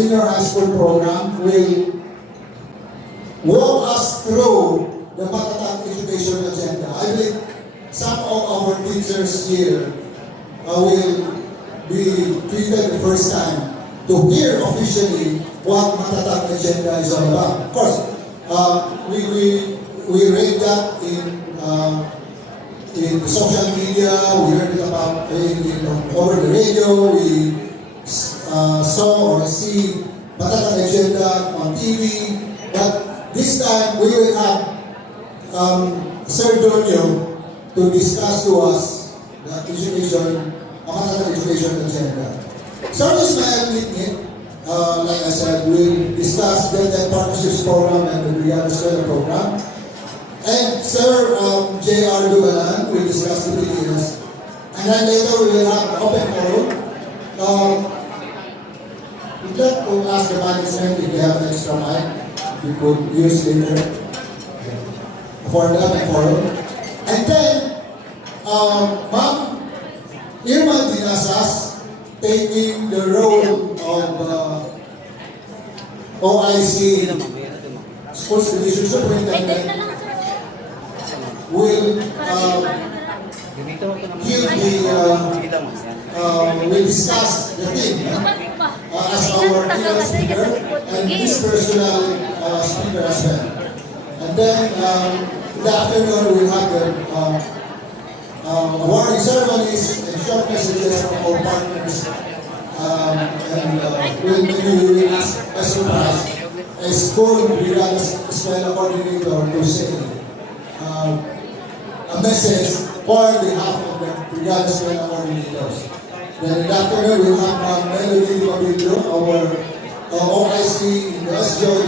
senior high school program will walk us through the Matatag education agenda. I believe some of our teachers here will be treated the first time to hear officially what Matatag agenda is all about. Of course, we read that in social media, we heard it about over the radio, we saw or see Matatag agenda on TV, but this time we will have Sir Donio to discuss to us the education, Matatag education agenda. Sir Ismael Litnit, like I said, we'll discuss the partnerships program and the Brigada Eskwela program. And Sir J.R. Dugalan will discuss the BTS. And then later we will have open forum. We'd like to ask the management if they have an extra mic we could use later for the open forum. And then, Ma'am Irma Dinasas taking the role of OIC Sports Division Superintendent will will discuss the theme as our keynote speaker and this personal speaker as well. And then in the afternoon we'll have the awarding ceremonies and short messages from our partners. And we will ask a surprise a school Brigada Eskwela coordinator to say a message for behalf of the Brigada Eskwela coordinators. Then in the afternoon, we'll have Melody Mabilo, our OIC in the SJOD,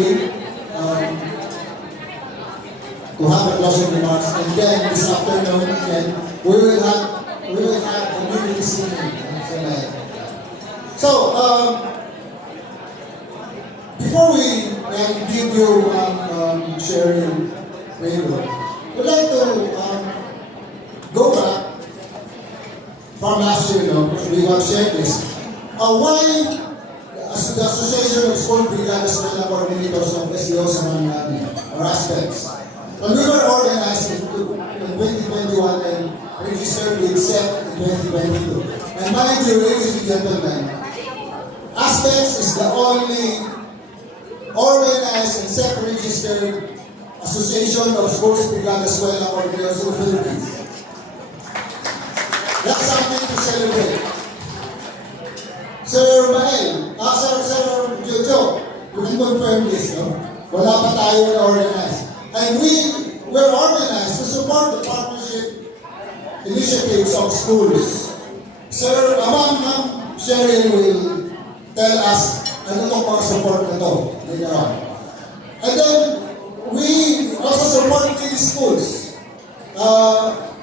to have a closing remarks. And then this afternoon, again, we will have community singing. So, before we give you sharing favor, we'd like to go back from last year, we have shared this. Why the Association of School Brigada Eskwela Coordinators of SEO Samanlani, or aspects. When we were organized in 2021 and registered with SEC in 2022. And mind you, ladies and gentlemen, Aspects is the only organized and SEC registered Association of Schools Brigada Eskwela Coordinators in the Philippines. That's something to celebrate. Sir Mael, Sir Jojo, you can confirm this, no? Wala pa tayo na organized. And we were organized to support the partnership initiatives of schools. Sir, Ma'am Sheryl will tell us ano itong mga support na ito later on. And then, we also support these schools.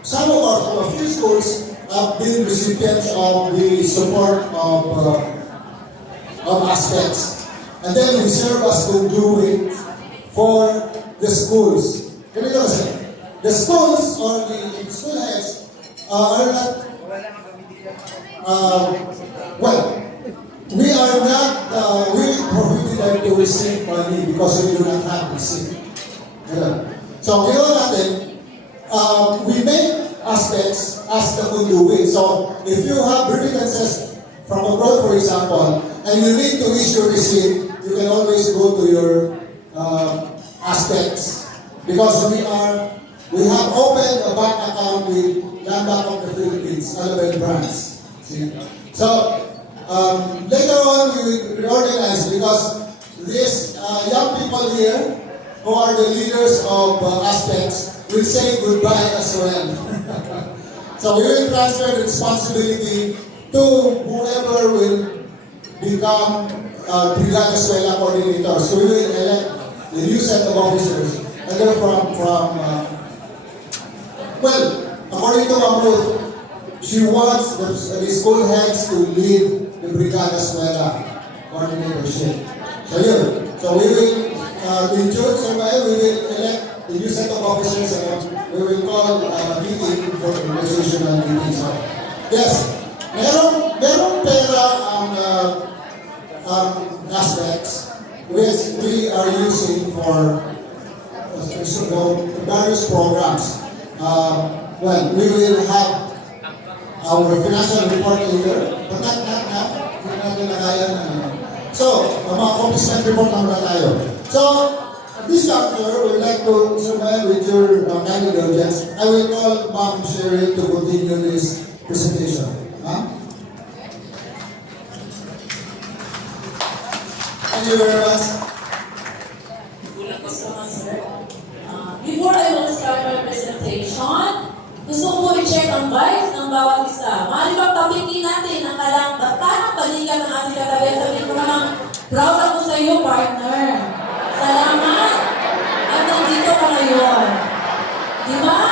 Some of a few schools have been recipients of the support of Aspects. And then we serve as conduit for the schools. Ganito kasi, the schools or the school heads are not, we are not really prohibited to receive money because we do not have receipt. So, gano'n natin, we make Aspects as the conduit. So, if you have remittances from abroad, for example, and you need to issue receipt, you can always go to your Aspects. Because we have opened a bank account with Land Bank of the Philippines, Alabel branch. See? So, later on, we will reorganize because these young people here, who are the leaders of Aspects, will say goodbye as well. So we will transfer the responsibility to whoever will become Brigada Eskwela coordinators. So we will elect the new set of officers. And they're according to Amrut, she wants the school heads to lead the Brigada Eskwela coordinatorship. So yun. So we will, in June, we will elect the new set of officers and we will call a meeting for the organizational meeting. So, yes, merong pera aspects which we are using for various programs. Well, we will have our financial report later, but not now. Hindi natin na kaya na. So, mga accomplishment report naman na tayo. So, this chapter, we would like to survive with your kind indulgence. I will call Ma'am Sherry to continue this presentation. Thank you very much. Thank you so much, sir. Before I will start my presentation, gusto ko i-check ang vibes ng bawat isa. Maaari ba pabitin natin ang parang balikan ng ating katabi at sabihin ko naman, proud ako sa iyo, partner. Salamat! At nandito ka ngayon. Di ba?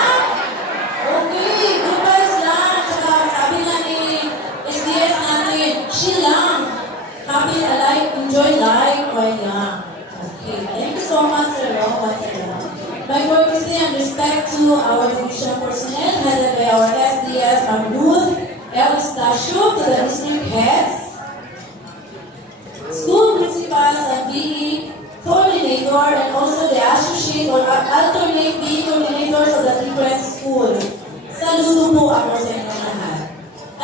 Okay, good vibes lang. Tsaka sabi nga ni SDS natin, chill lang. Happy, alive, enjoy life, while young. Okay, thank you so much, sir. Once again. My courtesy and respect to our division personnel headed by our SDS and Ruth L. Stasio, to the district heads, school principals and BE coordinator, and also the associate or alternate BE coordinators of the different schools. Saludo po ako sa inyo lahat.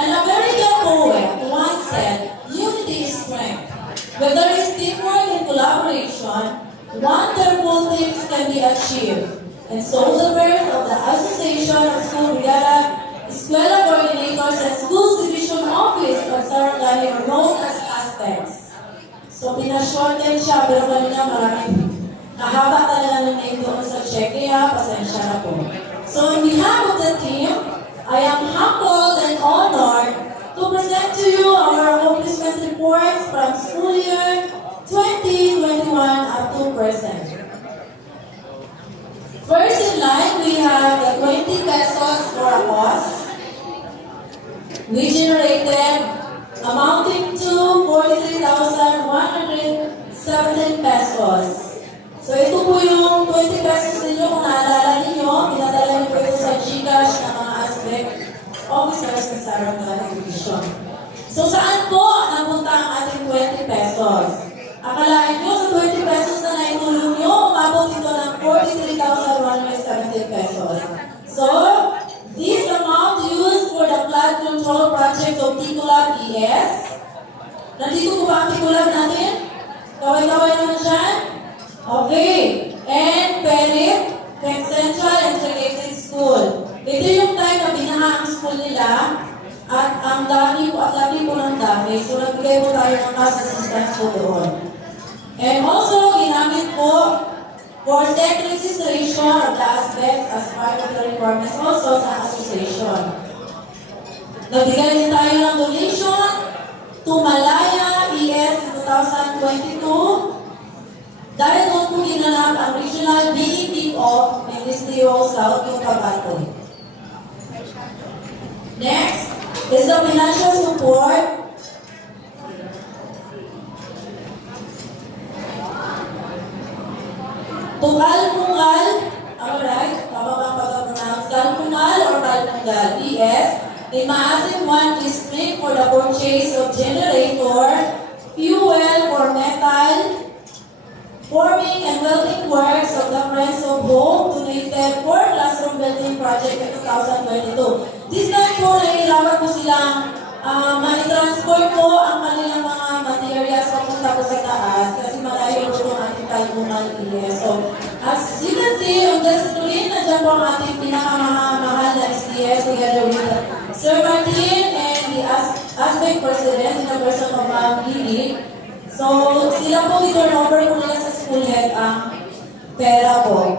An American poet once said, "Unity is strength. Where there is teamwork and collaboration, wonderful things can be achieved." And so the birth of the Association of School Brigada, Escuela Coordinators, and Schools Division Office of Sarangani are known as Aztecs. So pinashorten siya, pero kanina maraming kahaba talaga ng name doon sa check, kaya pasensya na po. So on behalf of the team, I am humbled and honored to present to you our accomplishment reports from school year 2021 up to present. First in line, we have the 20 pesos for a cause. We generated amounting to 43,117 pesos. So ito po yung 20 pesos ninyo, kung naalala ninyo, pinadala niyo po ito sa GCash ng mga aspect officers ng Sarangani Division. So saan po napunta ang ating 20 pesos? Akalain nyo sa 20 pesos na naitulong nyo, umabot ito ng 43,117 pesos. So, this amount used for the flood control project of Ticolab ES. Nandito po ba ang Ticolab natin? Kaway-kaway naman dyan? Okay. And Perit, Tech Central Integrated School. Ito yung time na binaha ang school nila at ang dami po at laki po ng dami. So, nagbigay po tayo ng cash assistance po doon. And also, ginamit po for tech registration of the aspects as part of the requirements also sa association. Nagbigay din tayo ng donation to Malaya ES 2022 dahil doon po ginanap ang regional BE Kick-Off Ministerial South Cotabato. Next is the financial support to Kalpungal, alright, tama bang pag-pronounce? Kalpungal or Kalpungal, ES, the Maasin 1 District for the purchase of generator, fuel for metal, forming and welding works of the Friends of Home donated for classroom building project in 2022. This time po, nahihirapan po silang ma-transport po ang kanilang mga materials papunta po sa taas kasi malayo po yung ating Kalpungal ES. So, as you can see on the screen, nandiyan po ang ating pinakamahal na SDS together with Sir Martin and the ASPEC President in the person of Ma'am Lily. So, sila po i-turn over po nila sa school head ang pera po.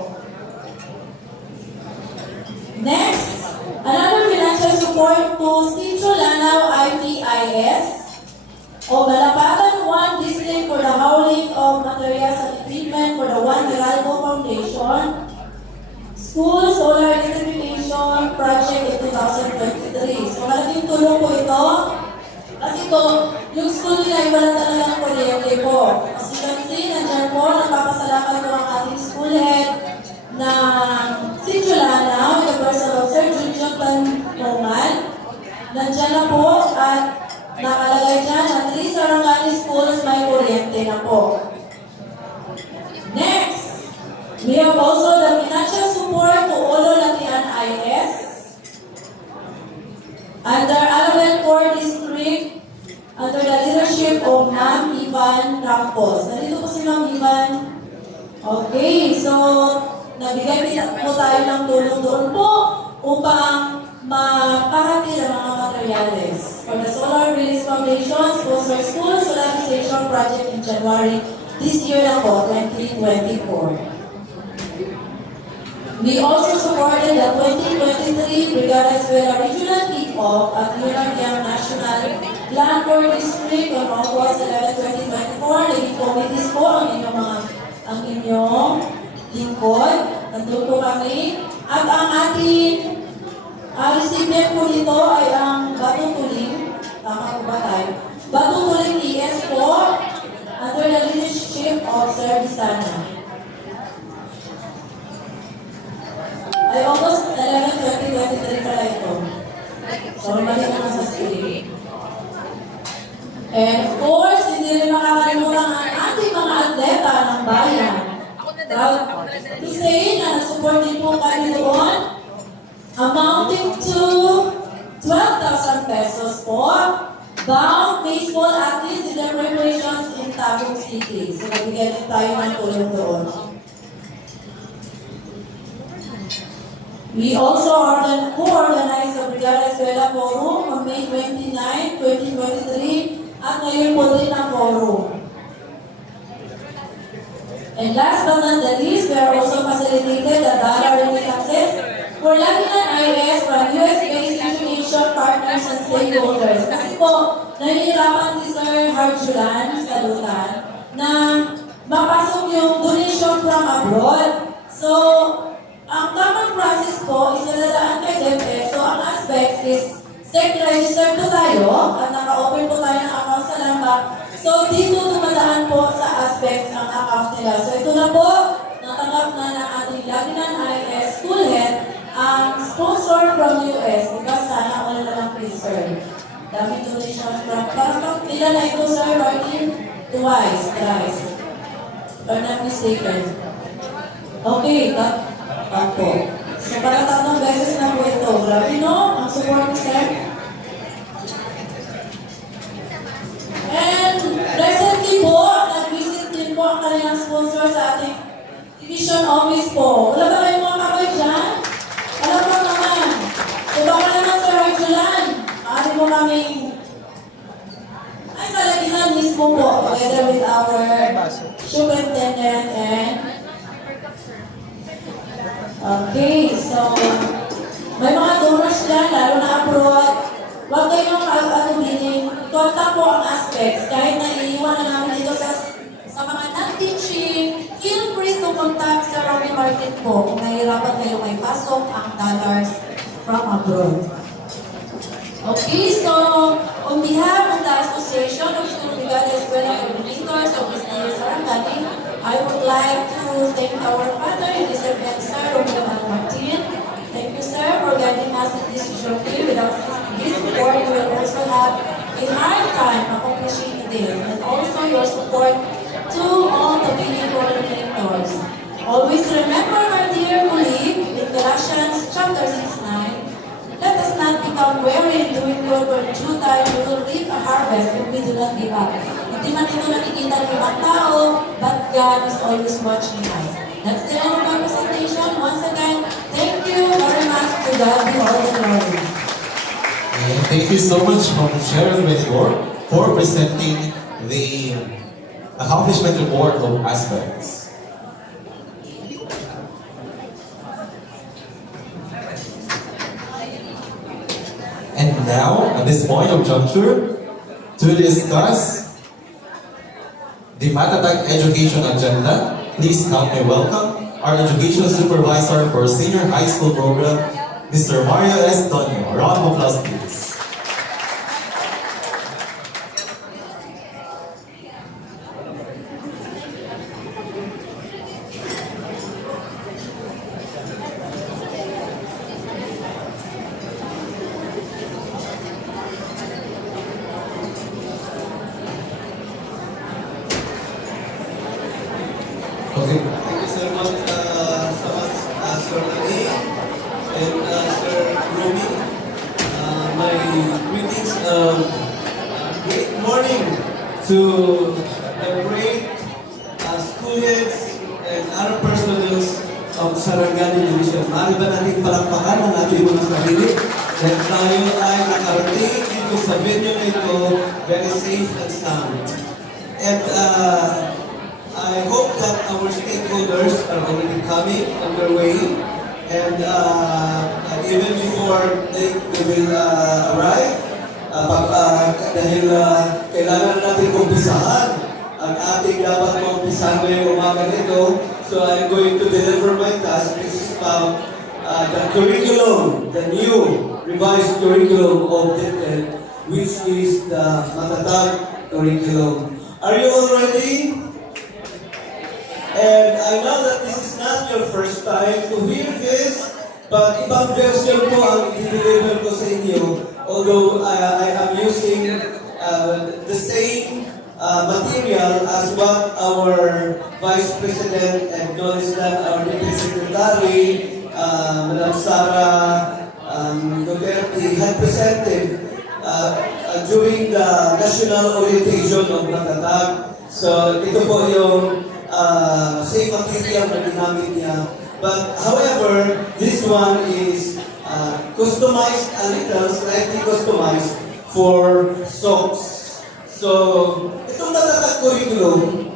Next, another financial support to Sitio Lanao IPIS o Malapatan 1 District for the hauling of materials and equipment for the Juan Meralco Foundation School Solar Electrification Project in 2023. So malaking tulong po ito kasi ito, yung school nila ay wala talagang kuryente po. As you can see, nandiyan po, nagpapasalamat po ang ating school head ng Sitio Lanao, the person of Sir Junjun Tanungan. Nandiyan na po at nakalagay dyan na 3 Sarangani schools may na po. Next, we have also the financial support to Olo Latian IS under Alawen 4 District under the leadership of Ma'am Ivan Campos. Nandito po si Ma'am Ivan. Okay, so nabigay po tayo ng tulong doon po upang mapahati ang mga materyales. For the Solar Release Foundation, sponsor school solarization project in January this year na po, 2024. We also supported the 2023 Brigada Escuela Regional Kick-Off at Yunang National Land for District on August 11, 2024. Naging committees po ang inyong lingkod. Nandun po kami. At ang ating recipient po nito ay ang Batutuling. Tama po ba tayo? Batutuling ES po under the leadership of Sir Bisana. Ay August 11, 2023 pala ito. So, mali naman sa screen. And of course, hindi rin makakalimutan ang ating mga atleta ng bayan. Proud to say na nasupport din po kami doon, amounting to 12,000 pesos po, bound baseball athletes in their preparations in Tagum City. So, nabigyan din tayo ng tulong doon. We also co-organized the Brigada Escuela Forum on May 29, 2023 at ngayon po din ang forum. And last but not the least, we are also facilitated the dollar remittances for Latinan IS from US-based education partners and stakeholders. Kasi po, nahihirapan si Sir Harjulan sa Lutan na mapasok yung donation from abroad. So, ang tamang process po is naladaan kay DepEd. So, ang aspect is SEC-registered po tayo at naka-open po tayo ng account sa Lamba. So, dito tumadaan po sa aspects ng account nila. So, ito na po, natanggap na ng ating Latinan IS school head ang sponsor from US because sana all na lang preserve. Dami donation from, parang ilan na ito, Sir Martin? Twice. If I'm not mistaken. Okay, po. So, para tatlong beses na po ito. Grabe, no? Ang support ni Sir. And recently po, nag-visit din po ang kanilang sponsor sa ating division office po. Wala ba kayong mga kakoy dyan? Alam mo naman. So, baka naman Sir Arjulan. Maaari mo kaming ay sa Latinan mismo po together with our superintendent and okay, so may mga donors dyan, lalo na abroad. Huwag kayong atubiling. Contact po ang aspects. Kahit na iiwan na namin dito sa mga non-teaching, feel free to contact sa Romy Market po kung nahihirapan kayo may pasok ang dollars from abroad. Okay, so on behalf of the Association of School Brigada Escuela Coordinators of Mr. Sarangani, I would like to thank our father in this event, Sir Romeo Martin. Thank you, sir, for guiding us in this journey. Without this support, we will also have a hard time accomplishing this. And also your support to all the media coordinators. Always remember, my dear colleague, in Galatians chapter 6:9, let us not become weary in doing good, for in due time we will reap a harvest if we do not give up. Hindi man ito nakikita ng ibang tao, but God is always watching us. That's the end of my presentation. Once again, thank you very much. To God be all the glory. And thank you so much, Ma'am Cheryl Benigor, for presenting the accomplishment report of aspects. And now, at this point of juncture, to discuss the Matatag Education Agenda, please help me welcome our Education Supervisor for Senior High School Program, Mr. Mario S. Tonio. A round of applause, please. Okay. Thank you so much, Sir Ali and Sir Ruby. My greetings of great morning to the great students and other personals of Sarangani Division. Maaari ba natin palakpakan ang ating mga sarili? Dahil tayo ay nakarating dito sa venue na ito very safe and sound. And I hope that our stakeholders are already coming on their way. And even before they will arrive, dahil kailangan natin umpisahan ang ating dapat maumpisahan ngayong umaga nito. So I'm going to deliver my task. This is about the curriculum, the new revised curriculum of DepEd, which is the Matatag curriculum. Are you all ready? And I know that this is not your first time to hear this, but ibang version po ang i-deliver ko sa inyo. Although I am using the same material as what our Vice President acknowledged that our Deputy Secretary, Madam Sara Duterte, had presented during the national orientation of Matatag. So ito po yung same material na ginamit niya. But however, this one is customized a little, slightly customized for socks. So, itong Matatag curriculum,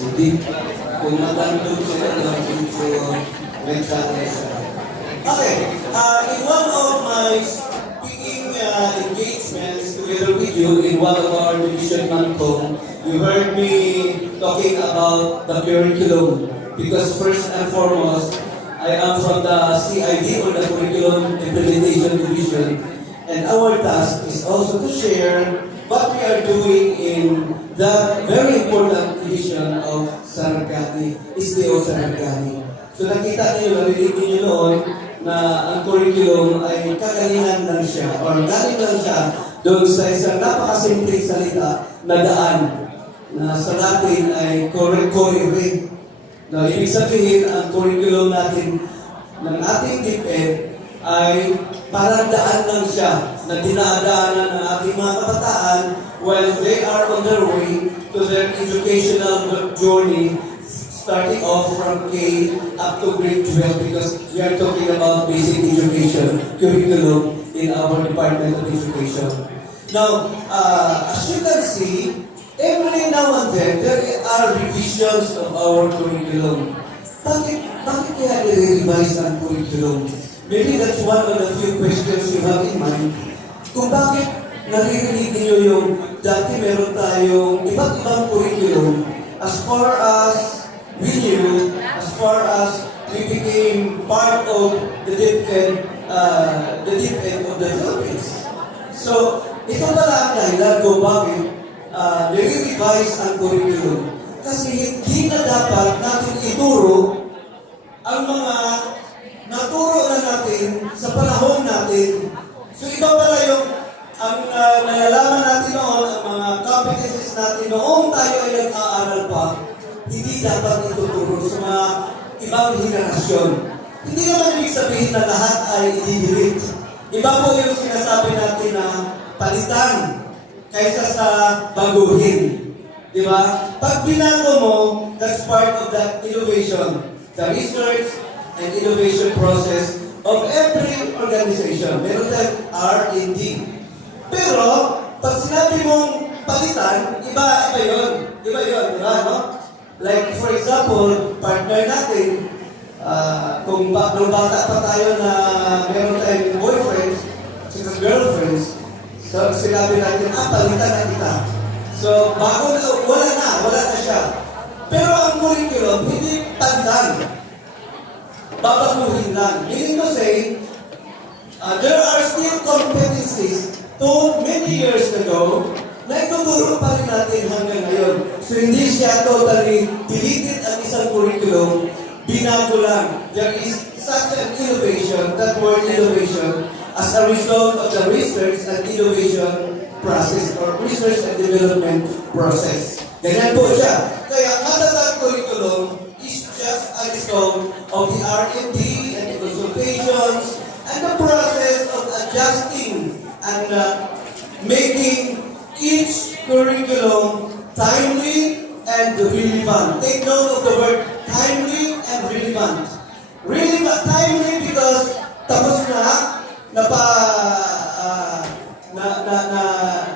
hindi, kung matandog sila ng medyo may challenge. Okay, in one of my speaking engagements together with you in one of our division Mancom, you heard me talking about the curriculum because first and foremost, I am from the CID or the Curriculum Implementation Division, and our task is also to share what we are doing in the very important division of Sarangani, SDO Sarangani. So nakita niyo, narinig niyo noon na ang curriculum ay kagalingan lang siya or galing lang siya doon sa isang napakasimpleng salita na daan na sa Latin ay correre. Na ibig sabihin, ang curriculum natin ng ating DepEd ay parang daan lang siya na dinadaanan ng ating mga kabataan while they are on their way to their educational journey starting off from K up to grade 12 because we are talking about basic education curriculum in our Department of Education. Now, as you can see, every now and then, there are revisions of our curriculum. Bakit kaya nire-revise ang curriculum? Maybe that's one of the few questions you have in mind. Kung bakit naririnig niyo yung dati meron tayong iba't ibang curriculum as far as we knew, as far as we became part of the DepEd of the Philippines. So, ito pala ang dahilan kung bakit nire-revise ang curriculum. Kasi hindi na dapat natin ituro ang mga naturo na natin sa panahon natin. So iba pala yung ang nalalaman natin noon, ang mga competencies natin noong tayo ay nag-aaral pa, hindi dapat ituturo sa mga ibang henerasyon. Hindi naman ibig sabihin na lahat ay i-delete. Iba po yung sinasabi natin na palitan kaysa sa baguhin. Di ba? Pag binago mo, that's part of that innovation, the research and innovation process of every organization. Meron tayong R&D. Pero, pag sinabi mong palitan, iba yun. Iba yun, di ba? No? Like, for example, partner natin, kung nung bata pa tayo na meron tayong boyfriends, saka girlfriends, so sinabi natin, palitan na kita. So, bago na, wala na siya. Pero ang curriculum, hindi palitan. Babaguhin lang. Meaning to say, there are still competencies taught many years ago na ituturo pa rin natin hanggang ngayon. So hindi siya totally deleted ang isang curriculum, binago lang. There is such an innovation, that word innovation, as a result of the research and innovation process or research and development process. Ganyan po siya. Kaya matatag curriculum is just a result of the R&D and the consultations and the process of adjusting and making each curriculum timely and relevant. Take note of the word timely and relevant. Relevant, timely because tapos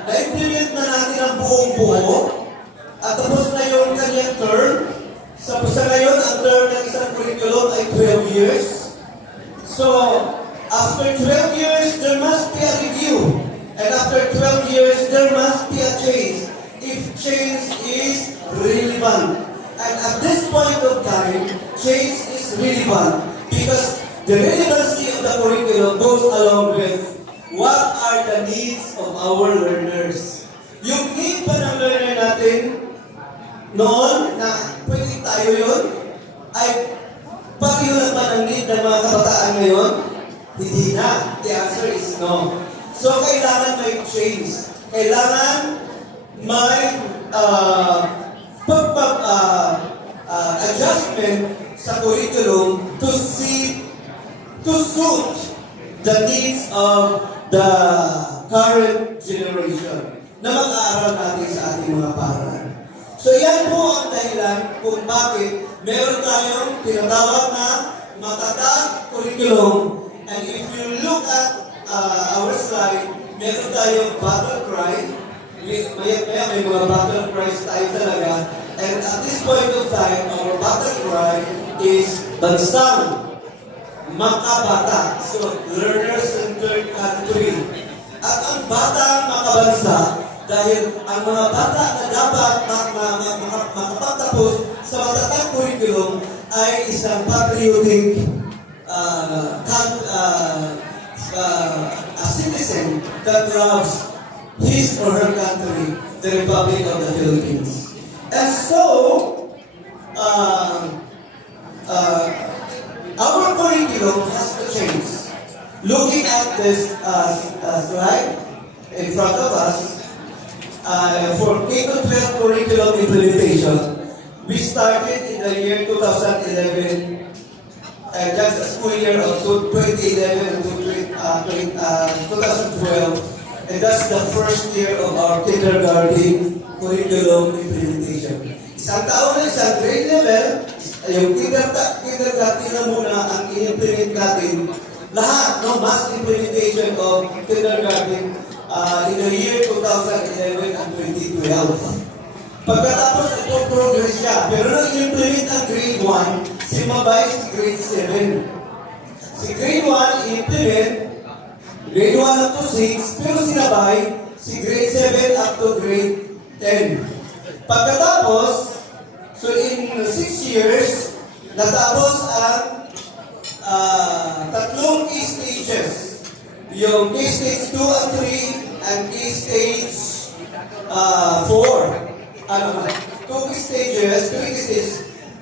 na-implement na natin ang buong buo at tapos na yung kanyang term. Sa ngayon, ang term ng isang curriculum ay 12 years. So, after 12 years, there must be a review. And after 12 years, there must be a change. If change is relevant. And at this point of time, change is relevant because the relevancy of the curriculum goes along with what are the needs of our learners. Yung need pa ng learner natin noon na pwede tayo yun ay pareho lang ba ng need ng mga kabataan ngayon? Hindi na. The answer is no. So, kailangan may change. Kailangan may adjustment sa curriculum to suit the needs of the current generation na mag-aaral natin sa ating mga paaralan. So, yan po ang dahilan kung bakit meron tayong tinatawag na matatag curriculum. And if you look at our slide, meron tayong battle cry. May mga battle cries tayo talaga. And at this point of time, our battle cry is bansang makabata. So, learner-centered category. At ang bata makabansa, dahil ang mga bata na dapat makapagtapos sa matatag curriculum ay isang patriotic a citizen that loves his or her country, the Republic of the Philippines. And so, our curriculum has to change. Looking at this slide in front of us, for K-12 curriculum implementation, we started in the year 2011, just a school year of 2011 to 2012. And that's the first year of our kindergarten curriculum implementation. Isang taon na isang grade level, yung kindergarten na muna ang i-implement natin. Lahat, no, mass implementation of kindergarten in the year 2011 and 2012. Pagkatapos ito progress siya, pero nang i-implement ang grade 1, simabay si grade 7. Si grade 1 i-implement grade 1 up to 6, pero sinabay si grade 7 up to grade 10. Pagkatapos, so in 6 years, natapos ang tatlong key stages. Yung key stage 2 and 3 and key stage 4. Two key stages,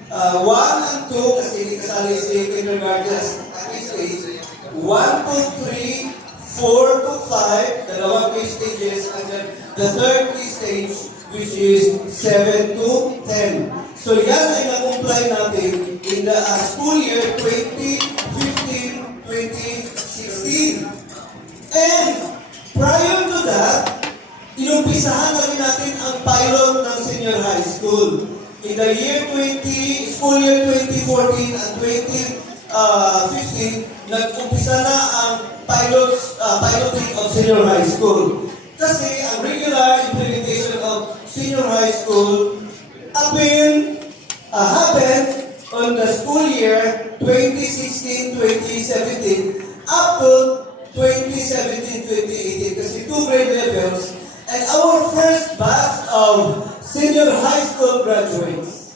1 and 2, kasi hindi kasali si kindergarten as key stage. 1 to 3, 4 to 5, dalawang key stages, and then the third key stage, which is 7 to 10. So yan ay na-comply natin in the school year 2015-2016. And prior to that, inumpisahan na rin natin ang pilot ng senior high school. In the year school year 2014 and 2015, nag-umpisa na ang piloting of senior high school. Kasi ang regular implementation of senior high school happened on the school year 2016-2017 up to 2017-2018. Kasi 2 grade levels. And our first batch of senior high school graduates,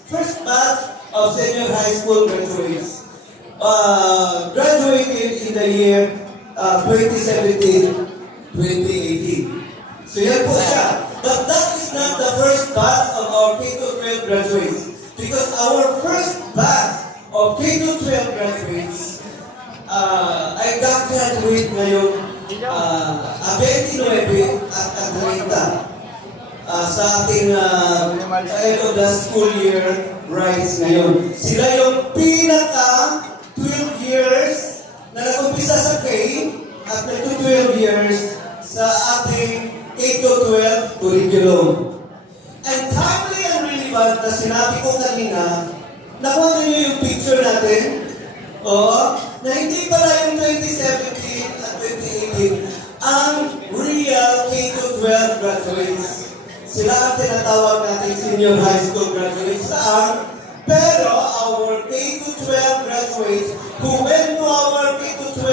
graduated in the year 2017-2018. So yan po siya. But that is not the first batch of our K-12 graduates. Because our first batch of K-12 graduates ay graduate ngayon 29 at 30 sa ating end of the school year rise ngayon. Sila yung pinaka 12 years na nag-umpisa sa K at nag-12 years sa ating K-12 curriculum. And timely and relevant na sinabi ko kanina, nakuha niyo yung picture natin? O, na hindi pala yung 2017 at 2018 ang real K-12 graduates. Sila ang tinatawag natin senior high school graduates saan? Pero our K-12 graduates who went to our K-12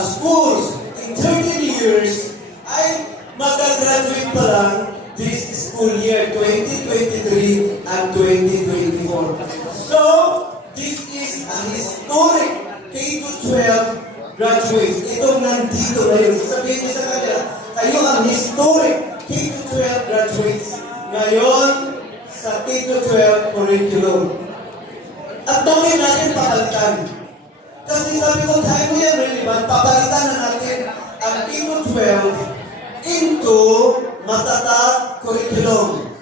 schools in 13 years ay mag-graduate pa lang this school year 2023 and 2024. So, this is a historic K-12 graduates. Itong nandito na yun. Sabihin niyo sa kanila, kayo ang historic K-12 graduates ngayon sa K-12 curriculum. At bakit natin papalitan? Kasi sabi ko, timely and relevant, papalitan na natin ang K-12 into matatag curriculum.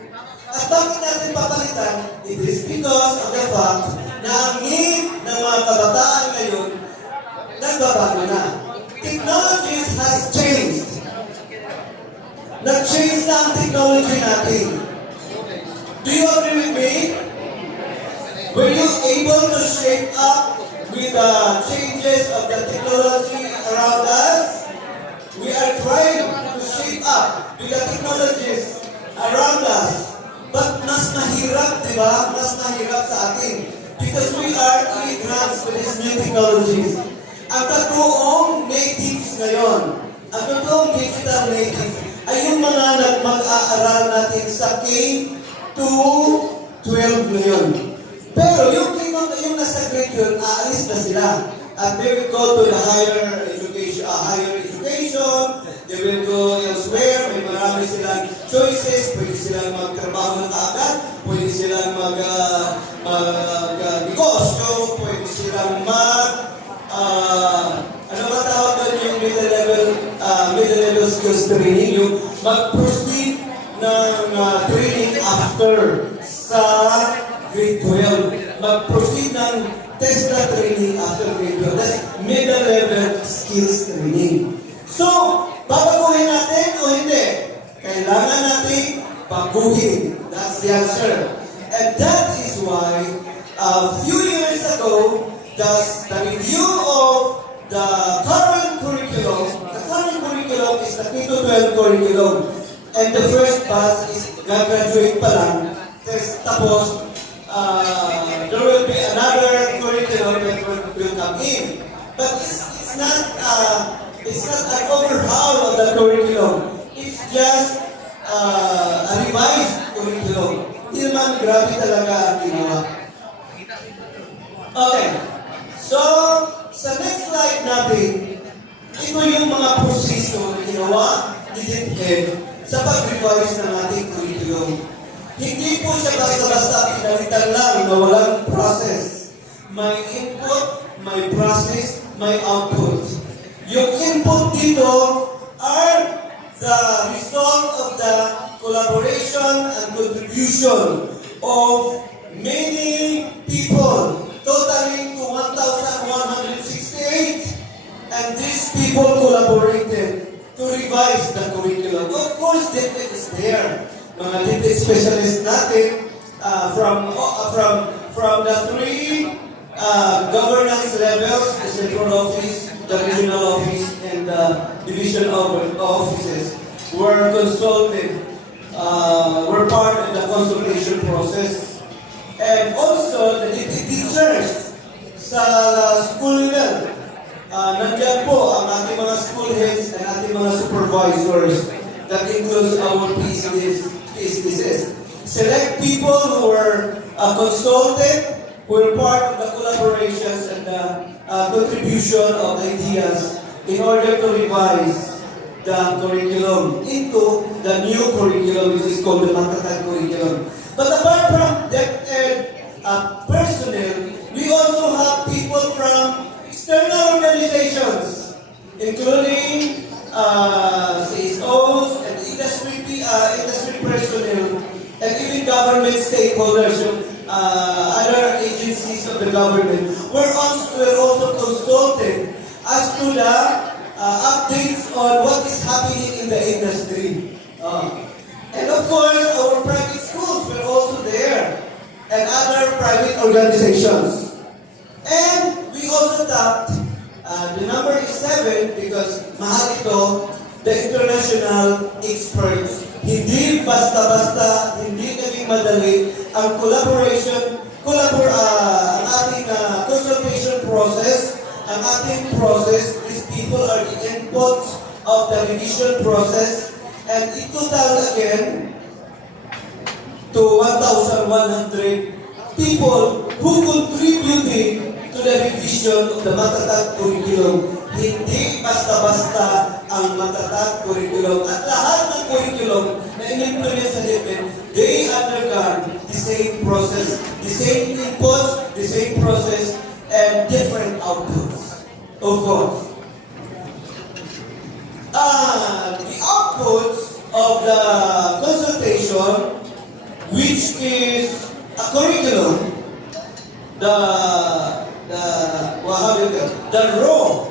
At bakit natin papalitan? It is because of the fact na ang need ng mga kabataan ngayon nagbabago na. Technologies has changed. Nag-change na ang technology natin. Do you agree with me? Were you able to shape up with the changes of the technology around us? We are trying to shape up with the technologies around us. But mas mahirap, di ba? Mas mahirap sa atin. Because we are immigrants to these new technologies. Ang totoong natives ngayon, ang totoong digital natives, ay yung mga nagmag-aaral natin sa K-12 ngayon. Pero yung nasa grade yun, aalis na sila. And they will go to the higher education, they will go elsewhere, may marami silang choices, pwede silang magtrabaho na kaagad, pwede silang mag-negosyo, pwede silang ano ba tawag doon yung middle level skills training, yung mag-proceed ng training after sa grade 12. Mag-proceed ng TESDA training after grade 12. That's middle level skills training. So, babaguhin natin o hindi? Kailangan natin baguhin. That's the answer. And that is why, a few years ago, the review of the current curriculum is the K-12 curriculum. And the first batch is graduate pa lang. Tapos, there will be another curriculum that will come in. But it's not an overhaul of the curriculum. It's just a revised curriculum. Hindi naman grabe talaga ang ginawa. Okay. So, sa next slide natin, ito yung mga proseso na ginawa ni DepEd sa pag-revise ng ating curriculum. Hindi po siya basta-basta pinalitan lang na walang process. May input, may process, may output. Yung input dito are the result of the collaboration and contribution of many people, totaling to 1,168. And these people collaborated to revise the curriculum. Of course, DepEd is there. Mga DepEd specialists natin from the three governance levels, the central office, the regional office, and the division offices were consulted, were part of the consultation process. And also, the DepEd teachers sa school level. Nandiyan po ang ating mga school heads and ating mga supervisors. That includes our PCDs. Select people who were consulted, who were part of the collaborations and the contribution of ideas in order to revise the curriculum into the new curriculum, which is called the Matatag curriculum. But apart from DepEd personnel, we also have people from external organizations, including CSOs and industry personnel, and even government stakeholders, other agencies of the government. We're also consulted as to the updates on what is happening in the industry. And of course, our private schools were also there, and other private organizations. And we also tapped, the number is 7 because mahal ito, the international experts. Hindi basta-basta, hindi naging madali ang ang ating consultation process, ang ating process. These people are the inputs of the revision process, and in total again, to 1,100 people who contributed to the revision of the Matatag curriculum. Hindi basta-basta ang Matatag curriculum. At lahat ng curriculum na in-implement sa DepEd, they undergone the same process, the same inputs, the same process, and different outputs. Of course. The outputs of the consultation, which is a curriculum, the raw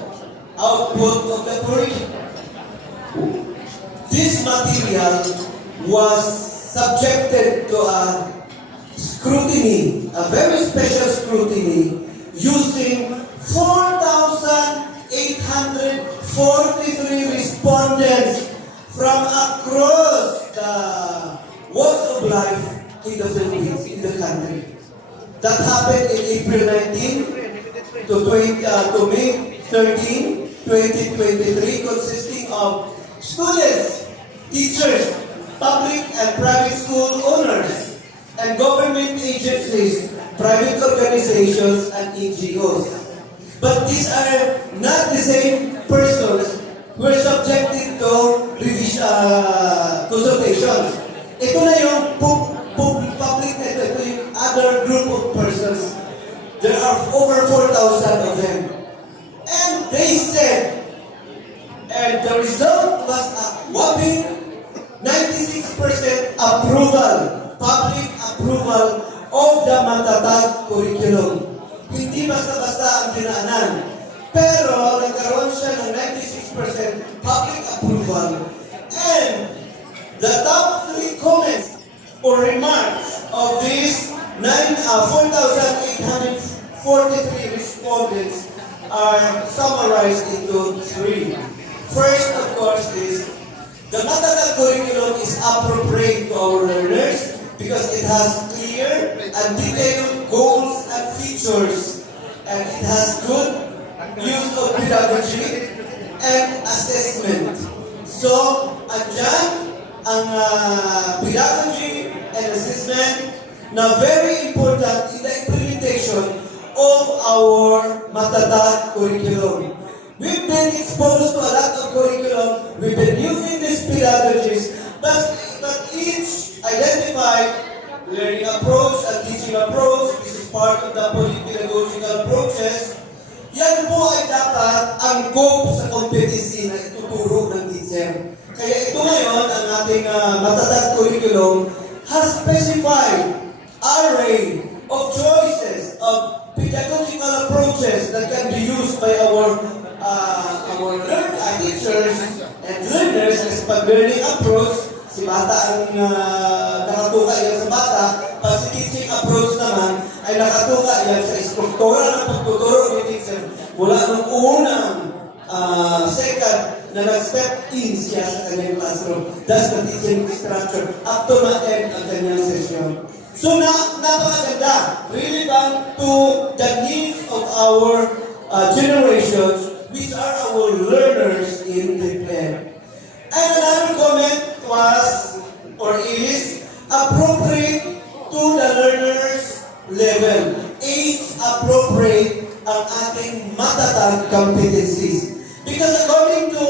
output of the curriculum. This material was subjected to a scrutiny, a very special scrutiny, using 4,843 respondents from across the walks of life in the Philippines, in the country. That happened in April 19 to May 13, 2023, consisting of students, teachers, public and private school owners, and government agencies, private organizations, and NGOs. But these are not the same persons who are subjected to consultations. Ito na yung public na ito yung other group of persons. There are over 4,000 of them. And they said, and the result was a whopping 96% approval, public approval of the Matatag curriculum. Hindi basta-basta ang dinaanan. Pero nagkaroon siya ng 96% public approval. And the top 3 comments or remarks of these 4,843 respondents are summarized into 3. First, of course, is the Matatag curriculum is appropriate to our learners because it has clear and detailed goals and features, and it has good use of pedagogy and assessment. So, andyan ang pedagogy and assessment na very important in the implementation of our Matatag curriculum. We've been exposed to a lot of curriculum. We've been using these pedagogies, but each identified learning approach and teaching approach. This is part of the pedagogical approaches. Yan po ay dapat angkop sa competency na ituturo ng teacher. Kaya ito ngayon, ang ating Matatag curriculum has specified array of choices of pedagogical approaches that can be used by our teachers and learners as pag-learning approach. Si bata ang nakatuka yan sa bata, pag si teaching approach naman ay nakatuka yan sa instruktora ng pagtuturo ni teacher mula nung unang second na nag-step in siya sa kanyang classroom. That's the teaching structure up to ma-end ang kanyang session. So napakaganda, relevant to the needs of our generations, which are our learners in the plan. And another comment was, or is, appropriate to the learner's level. Age appropriate ang ating Matatag competencies. Because according to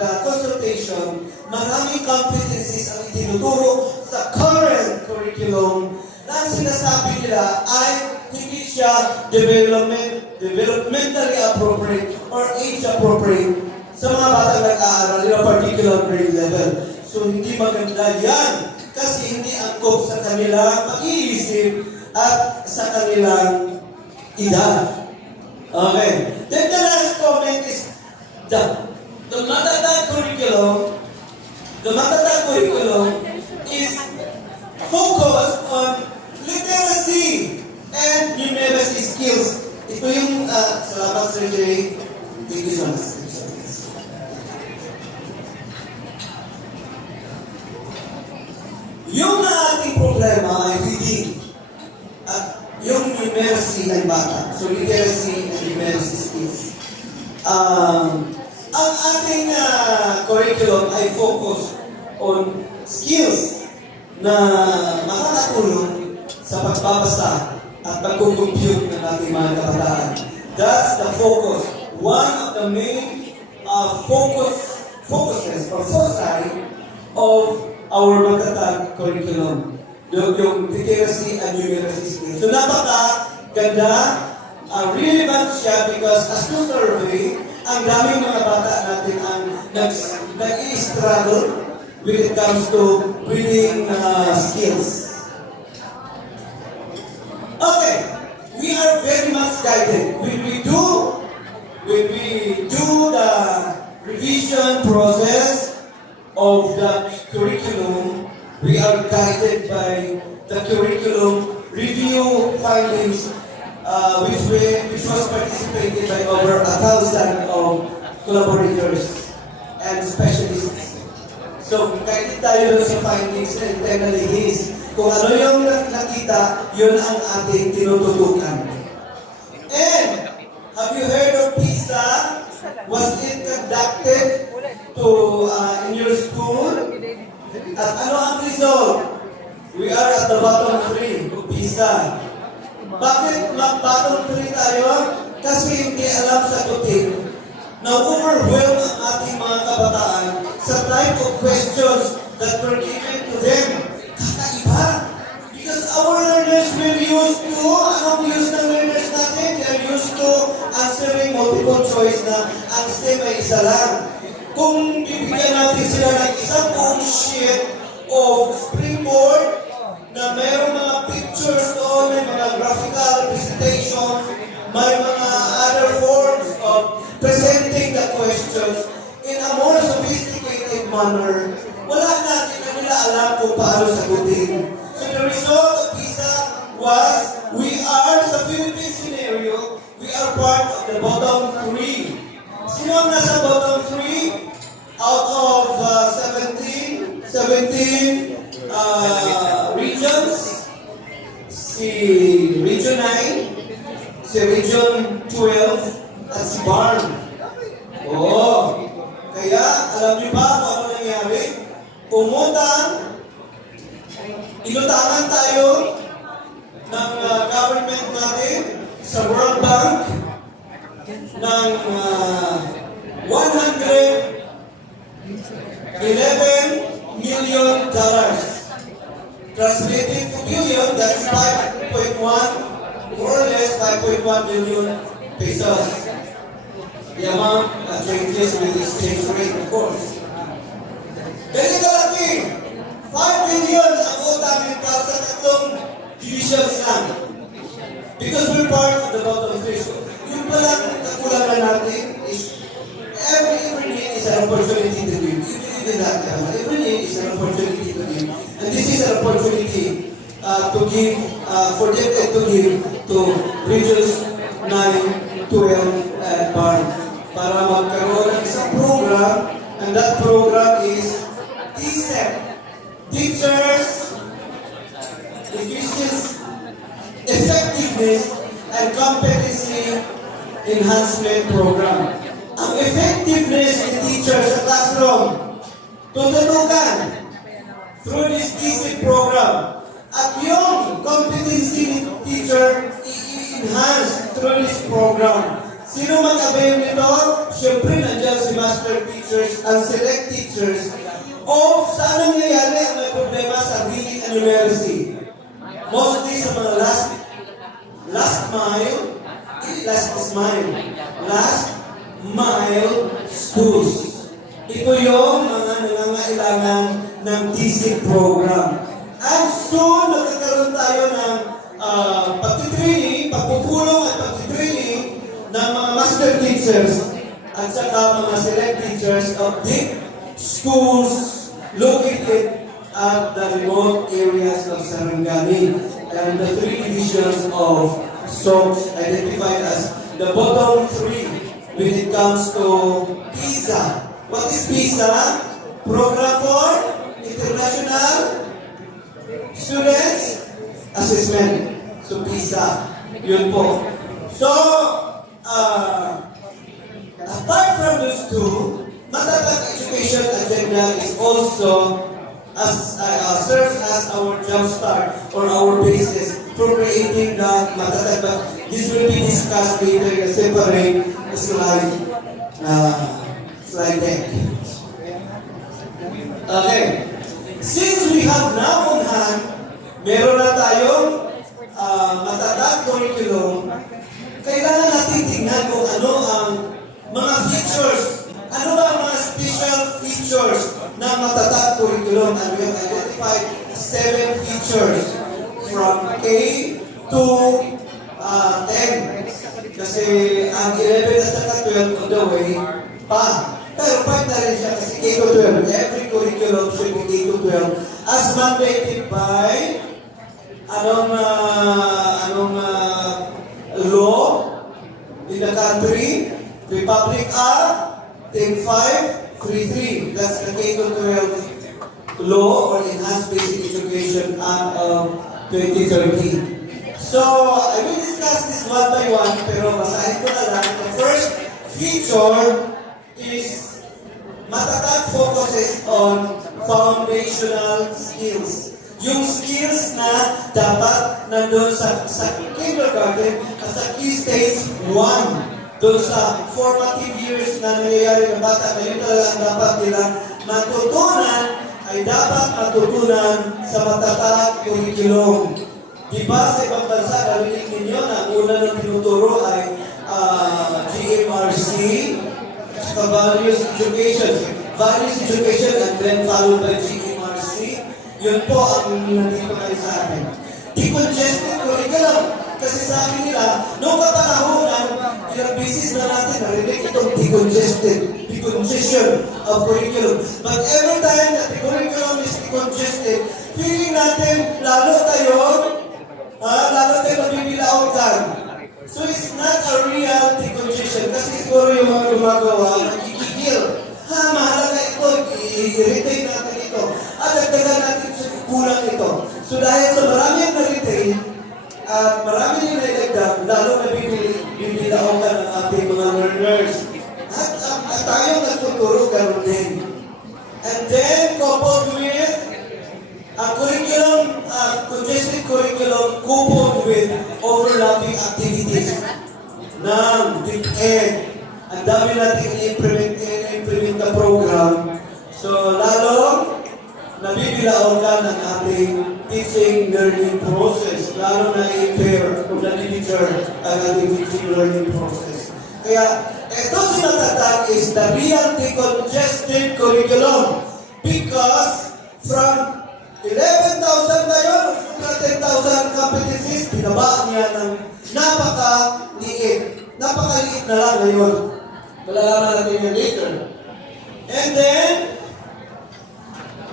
the consultation, generation, maraming competencies ang itinuturo sa current curriculum na ang sinasabi nila ay hindi siya developmentally appropriate or age appropriate sa mga batang nag-aaral in a particular grade level. So hindi maganda yan kasi hindi angkop sa kanilang pag-iisip at sa kanilang edad. Okay. Then the last comment is the Matatag curriculum is focused on literacy and numeracy skills. Ito yung, salamat Sir Jay. Thank you so much. Yung ating problema ay reading at yung numeracy ng bata. So literacy and numeracy skills. Ang ating curriculum ay focus on skills na makakatulong sa pagbabasa at pag-compute ng ating mga kabataan. That's the focus. One of the main focuses or foci of our Matatag curriculum. Yung literacy and numeracy skills. So napaka-ganda, relevant siya because as to survey, ang daming mga bata natin ang nag-i-struggle when it comes to reading skills. Okay, we are very much guided. When we do the revision process of the curriculum, we are guided by the curriculum review findings, which was participated by over 1,000 of collaborators and specialists. So, kahit tayo sa findings na internally kung ano yung nakita, yun ang ating tinututukan. And, have you heard of PISA? Was it conducted in your school? At ano ang result? We are at the bottom 3 of PISA. Bakit bottom 3 tayo? Kasi hindi alam sagutin. Na-overwhelm ang ating mga kabataan sa type of questions that were given to them. Kakaiba. Because our learners were used to, anong use ng learners natin? They are used to answering multiple choice na ang STEM ay isa lang. Kung bibigyan natin sila ng isang buong sheet of springboard na mayroong mga pictures doon, may mga graphical presentations, may mga other forms of presenting the questions in a more sophisticated manner, wala natin na nila alam kung paano sagutin. So the result of PISA was, we are sa Philippine scenario, we are part of the bottom 3. Sino ang nasa bottom 3? Out of 17 regions, si Region 9, si Region 12, at si Barn. Oo. Kaya, alam niyo ba kung ano nangyari? Inutangan tayo ng government natin sa World Bank ng $111 million. Translated to billion, that's 5.1, more or less 5.1 billion pesos. The amount changes with the exchange rate, of course. Ganito kalaki, 5 billion ang utangin para sa tatlong divisions lang. Because we're part of the bottom 3. So, yung palang kakulangan natin is every need is an opportunity to give. You believe in that, every need is an opportunity to give. And this is an opportunity to give, for them to give to regions 9, 12, and Barn para magkaroon ng isang program, and that program is TCEP, Teachers Effectiveness and Competency Enhancement Program. Ang effectiveness ng teachers sa classroom, tututukan through this TCEP program. At yung competency teacher i-enhance through this program. Sino mag-avail nito? Siyempre, nandiyan si master teachers and select teachers o saan nangyayari ang may problema sa reading and numeracy. Mostly sa mga last mile schools. Ito yung mga nangangailangan ng TC program. And soon, magkakaroon tayo ng pagpupulong at pagtitraining ng mga master teachers at saka mga select teachers of deep schools located at the remote areas of Sarangani and the 3 divisions of SOCs identified as the bottom 3 when it comes to PISA. What is PISA? Program for International Students Assessment. So PISA. Yun po. So, apart from those two, Matatag Education Agenda is also serves as our jumpstart or our basis for creating the Matatag. But this will be discussed later in a separate slide deck. Okay. Since we have now on hand, meron na tayong Matatag curriculum, kailangan natin tingnan kung ano ang mga features. Ano ba ang mga special features ng Matatag curriculum? And we have identified 7 features from A to 10. Kasi ang 11 at saka 12 on the way pa. Pero part na rin siya kasi K to 12. Every curriculum should be K to 12 as mandated by anong law in the country, Republic Act 10533. That's the K to 12 law or Enhanced Basic Education Act of 2013. So, I will discuss this one by one, pero basahin ko na lang. The first feature is Matatag focuses on foundational skills. Yung skills na dapat nandun sa kindergarten at sa key stage 1. Doon sa formative years na nangyayari ng bata, ngayon talaga ang dapat nilang matutunan ay dapat matutunan sa Matatag curriculum. Diba sa ibang bansa, narinig ninyo na una ng tinuturo ay GMRC, Values Education. Values Education and then followed by GMRC. Yun po ang nandito kayo sa akin. Decongested curriculum. Kasi sabi nila, noong kapanahonan, ilang beses na natin narinig itong decongestion of curriculum. But every time that the curriculum is decongested, feeling natin lalo tayo nabibilautan. So it's not a real decongestion kasi siguro yung mga gumagawa, nagkikigil. Mahalaga ito, i-retain natin ito. At dagdagan natin sa kulang ito. So dahil sa marami ang na-retain, at marami yung naidagdag, lalo na bibilautan ng ating mga learners. At tayo nagtuturo gano'n din. And then, coupled with congested curriculum coupled with overlapping activities ng DepEd. Ang dami natin i-implement na program. So, lalo, nabibilaon ka ng ating teaching learning process. Lalo na i-pair kung na-teacher ang ating teaching learning process. Kaya, ito si Matatag is the real decongested curriculum because from 11,000 ba yun? 10,000 competencies, binabaan niya ng napakaliit. Napakaliit na lang ngayon. Malalaman natin yan later. And then,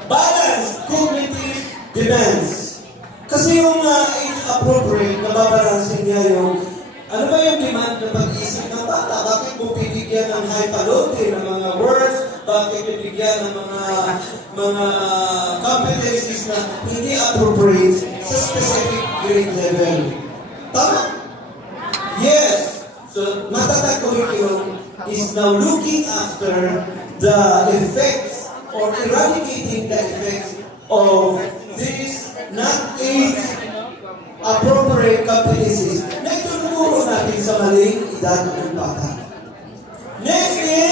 balanced cognitive demands. Kasi yung age appropriate, nababalansin niya yung ano ba yung demand ng pag-isip ng bata? Bakit mo bibigyan ng highfalutin ng mga words? Bakit mo bibigyan ng mga competencies na hindi appropriate sa specific grade level? Tama? Yes! So, Matatag curriculum is now looking after the effects or eradicating the effects of these not age-appropriate competencies na itunuro natin sa maling edad ng bata. Next is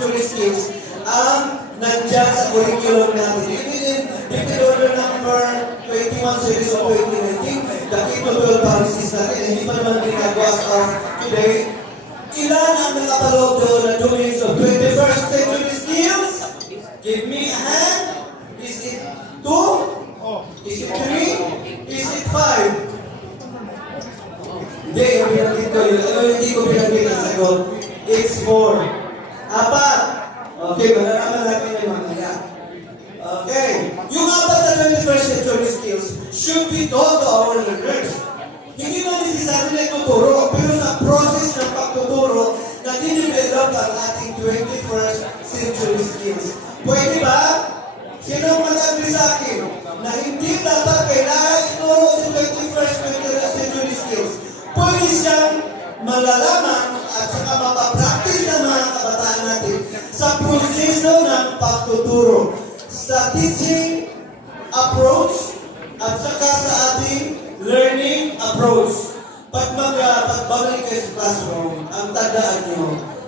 century skills ang nandiyan sa curriculum natin. Even in order number 21 series of 2019, the K-12 policies natin, hindi pa naman ginagawa as of today. Ilan ang nakapaloob doon na domains of 21st century skills? Give me a hand. Is it 2? Is it 3? Is it 5? Hindi, hindi ko binanggit ang sagot. It's 4. 4. Okay, malalaman natin yung mga. Okay. Yung 4 na 21st century skills should be taught to our learners. Hindi mo necessarily na ituturo, pero sa process ng pagtuturo na dinidevelop ang ating 21st century skills. Pwede ba? Sino mag-agree sa akin na hindi dapat kailangan ituro sa 21st century skills? Pwede siyang malalaman at saka mapapractice ng mga kabataan natin sa proseso ng pagtuturo, sa teaching approach at saka sa ating learning approach. Pagbabalik kayo sa classroom, ang tandaan nyo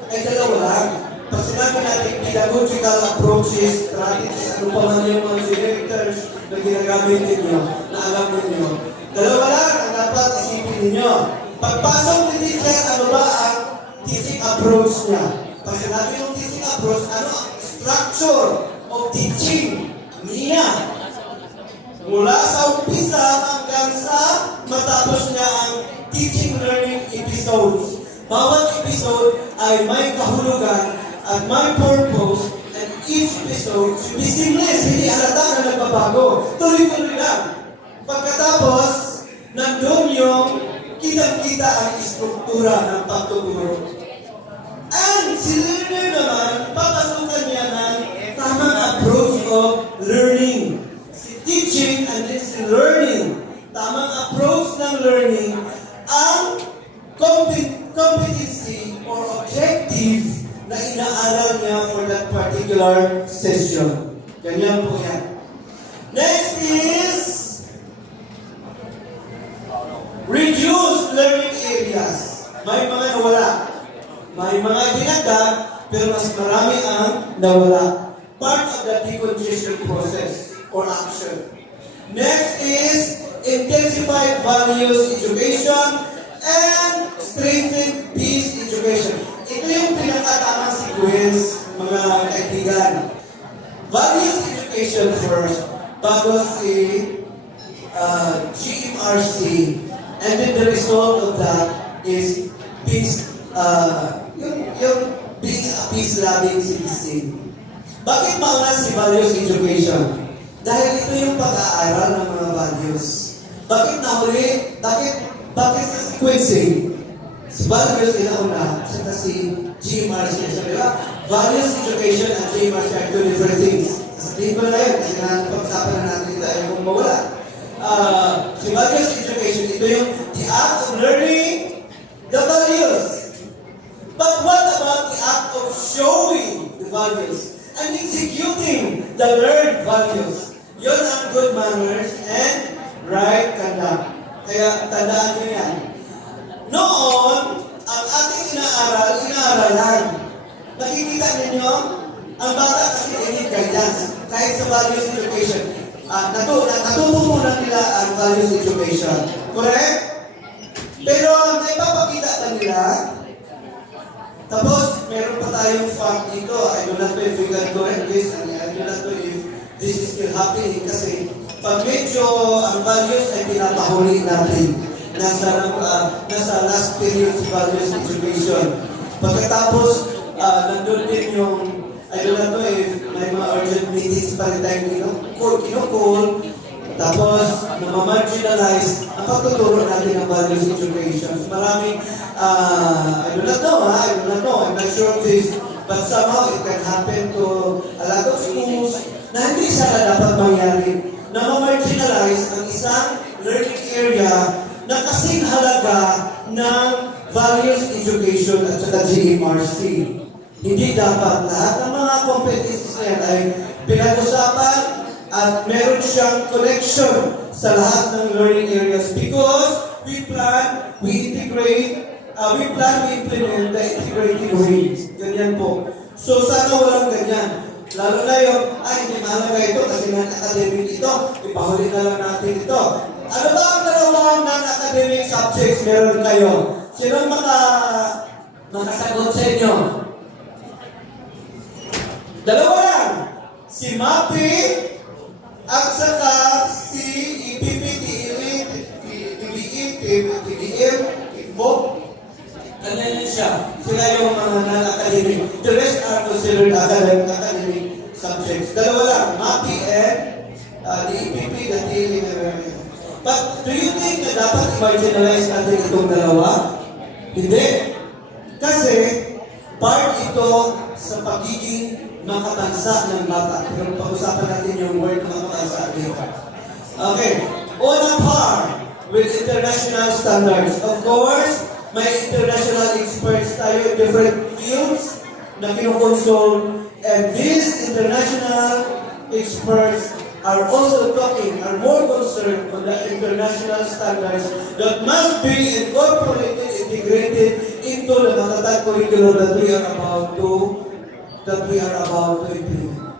ay dalawa lang. Pag sinabi natin pedagogical approaches, strategies, ano pa man yung mga directors na ginagamit ninyo, na alam ninyo, dalawa lang ang dapat isipin ninyo. Pagpasok ni teacher, ano ba ang teaching approach niya? Pag sinabi yung teaching approach, ano ang structure of teaching niya? Mula sa umpisa hanggang sa matapos niya ang teaching learning episodes. Bawat episode ay may kahulugan at may purpose, and each episode should be seamless. Hindi halata na nagbabago. Tuloy-tuloy lang. Pagkatapos, nandun yung kitang-kita ang istruktura ng pagtuturo. And si learner naman, papasukan niya ng tamang approach of learning. Teaching and this learning, tamang approach ng learning, ang competency or objective na inaaral niya for that particular session. Ganyan po yan. Next is reduce learning areas. May mga nawala. May mga dinagdag, pero mas marami ang nawala. Part of the decongestion process or action. Next is intensified values education and strengthened peace education. Ito yung pinakatamang sequence, mga kaibigan. Values education first, bago si GMRC, and then the result of that is peace, yung being a peace-loving citizen. Bakit mauna si values education? Dahil ito yung pag-aaral ng mga values. Bakit nahuli? Bakit sa sequencing? Si values inauna, saka si GMRC. Sabi ba? Values education and GMRC are two different things. Sabihin ko na yun, kasi pag-usapan na natin ito ay kung mawala. Si values education, ito yung the act of learning the values. But what about the act of showing the values and executing the learned values? Yun ang good manners and right conduct. Kaya tandaan nyo yan. Noon, ang ating inaaralan. Nakikita ninyo, ang bata kasi need guidance. Kahit sa values education. Natutunan nila ang values education. Correct? Pero naipapakita na nila. Tapos, meron pa tayong fact dito. I do not know if we can correct this. And I do not know if this is still happening. Kasi pag medyo ang values ay pinapahuli natin. Nasa last period sa values education. Pagkatapos, nandun din yung, I do not know if may mga urgent meetings pa rin tayong kinukul. Tapos, namamarginalize ang pagtuturo natin ng values education. Maraming, I do not know. I'm not sure of this. But somehow, it can happen to a lot of schools na hindi sana dapat mangyari. Namamarginalize ang isang learning area na kasing halaga ng values education at saka GMRC. Hindi dapat lahat ng mga competencies na yan ay pinag-usapan at meron siyang connection sa lahat ng learning areas because we plan, we implement the integrated ways. Ganyan po. So sana walang ganyan. Lalo na yung, hindi mahalaga ito kasi non-academic ito. Ipahuli na lang natin ito. Ano ba ang dalawang non-academic subjects meron kayo? Sino makasagot sa inyo? Dalawa lang. Si MAPI at saka si TDM, IPO. Ganyan siya. Sila yung mga non-academic. The rest are considered academic subjects. Dalawa lang. MAPI and the EPP, the TDM. But do you think na dapat i-marginalize natin itong dalawa? Hindi. Kasi part ito sa pagiging makatansa ng bata. Pero pag-usapan natin yung word makatansa dito. Okay. On a par with international standards. Of course, may international experts tayo in different fields na kinukonsult. And these international experts are also are more concerned on the international standards that must be incorporated, integrated into the matatag curriculum that we are about to implement.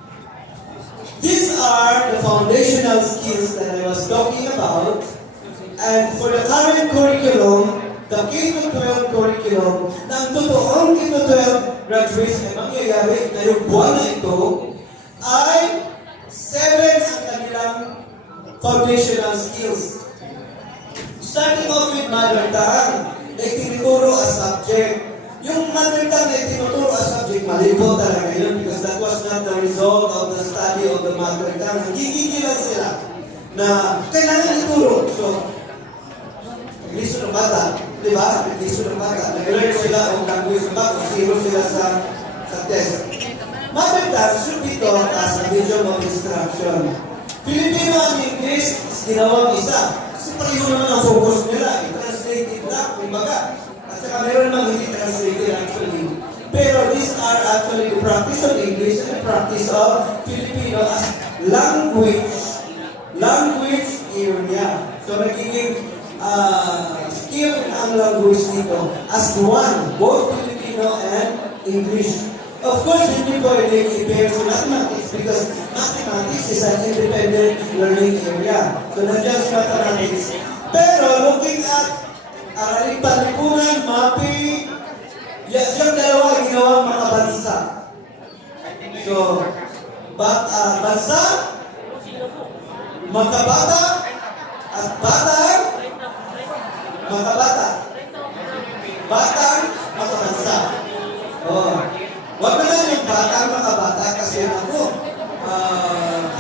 These are the foundational skills that I was talking about. And for the current curriculum, the K-12 curriculum, na ang totoong K-12 graduates ay mangyayari na yung buwan na ito ay 7 ang kanilang foundational skills. Starting off with mother tongue, na itinuturo as subject. Yung mother tongue na itinuturo as subject, mali po talaga yun because that was not the result of the study of the mother tongue. Nagigigilan sila na kailangan ituro. So, English ng bata, di ba? English ng bata. Nag-learn sila o language ng bata, zero sila sa test. Mother tongue should be taught as a medium of instruction. Filipino ang English, ginawang isa. Kasi pareho naman ang focus nila. I-translate it lang, kumbaga. At saka meron namang hindi translated actually. Pero these are actually the practice of English and the practice of Filipino as language area. So nagiging skill ang language dito as one, both Filipino and English. Of course, hindi po i-pair sa mathematics because mathematics is an independent learning area. So nandiyan sa mathematics. Pero looking at araling panlipunan, MAPI, yung dalawa ginawang makabansa. So, bansa, makabata, at batang, makabata. Batang, makabansa. Oh. Wag na lang yung batang makabata kasi ako,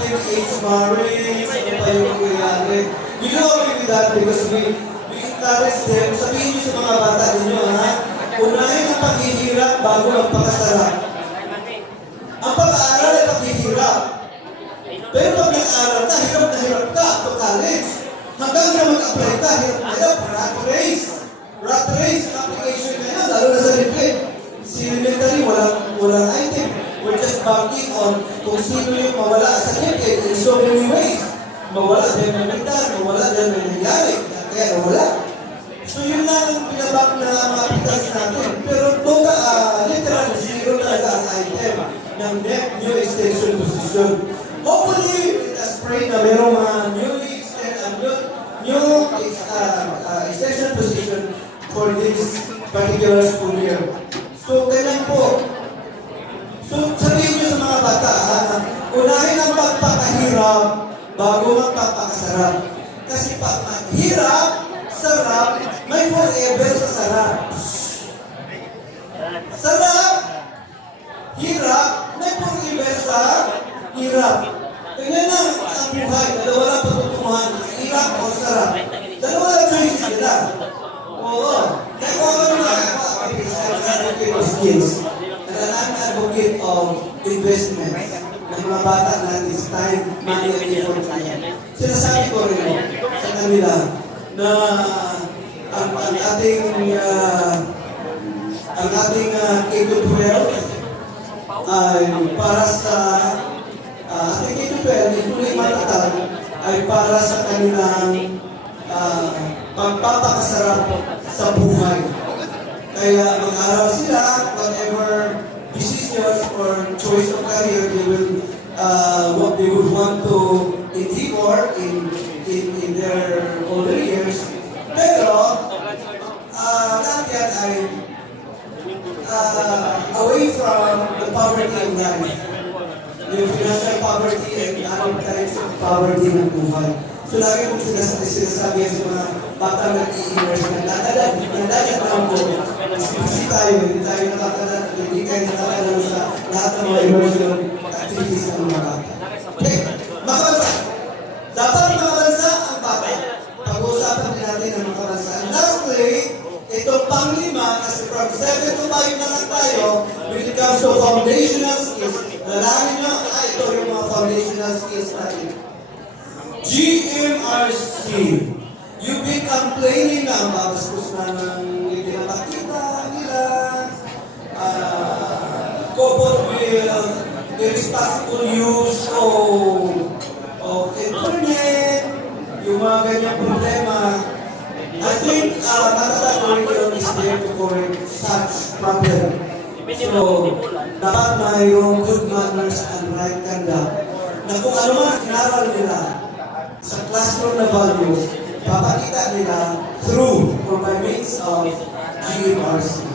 teenage marriage, ano pa yung nangyayari. You know with that because we encourage them. Sabihin nyo sa mga bata ninyo, ha? Unahin ang paghihirap bago ang pagkasarap. Ang pag-aaral ay paghihirap. Pero pag nag-aaral ka, hirap na hirap ka to college. Hanggang na mag-apply ka, hirap na hirap. Rat race. Rat race application na yan, lalo na sa libre. Si elementary, walang item. We're just banking on kung sino yung mawala sa libre in so many ways. Mawala dahil may mental, mawala dahil may nangyari. Kaya nawala. So yun lang ang pinabak na mga pitas natin. Pero literal, zero talaga ang item ng net new extension position. Hopefully, let us pray na merong mga new extension position for this particular school year. So, ganyan po. So, sabihin nyo sa mga bata, unahin ang pagpapahirap bago magpapakasarap. Kasi pag hirap, sarap, may forever sa sarap. Sarap, hirap, may forever sa hirap. Ganyan lang ang buhay. Dalawa lang patutunguhan. Hirap o sarap. Dalawa lang choices nila. Oo. Kaya kung ano na advocate of skills. I'm advocate of investment ng mga bata natin sa time, money, and effort. Sinasabi ko rin sa kanila na ang ating K-12 ay para sa ating K-12, including matatag, ay para sa kanilang pagpapakasarap sa buhay. Kaya mag-aral sila, whatever decisions or for choice of career they will what they would want to endeavor in their older years. Pero lahat yan ay away from the poverty of life. Yung financial poverty and other types of poverty ng buhay. So lagi kong sinasabi sa mga batang nag-i-immerse na nadadat lang po. Kasi tayo, hindi tayo nakakalat, hindi kayo nakakalat sa lahat ng mga immersion activities ng mga bata. Okay, makabansa. Dapat makabansa ang bata. Pag-uusapan din natin ang makabansa. And lastly, itong panglima, kasi from 7 to 5 na lang tayo, when it comes to foundational skills, lalangin nyo, ito yung mga foundational skills natin. GMRC. You've been complaining na ang babastos na ng hindi nakakita nila, coupled with irresponsible use of internet, yung mga ganyang problema. I think Matatag curriculum is there to correct such problem. So, dapat mayroong good manners and right conduct na kung ano man inaral nila sa classroom na values, papakita nila through or by means of GMRC.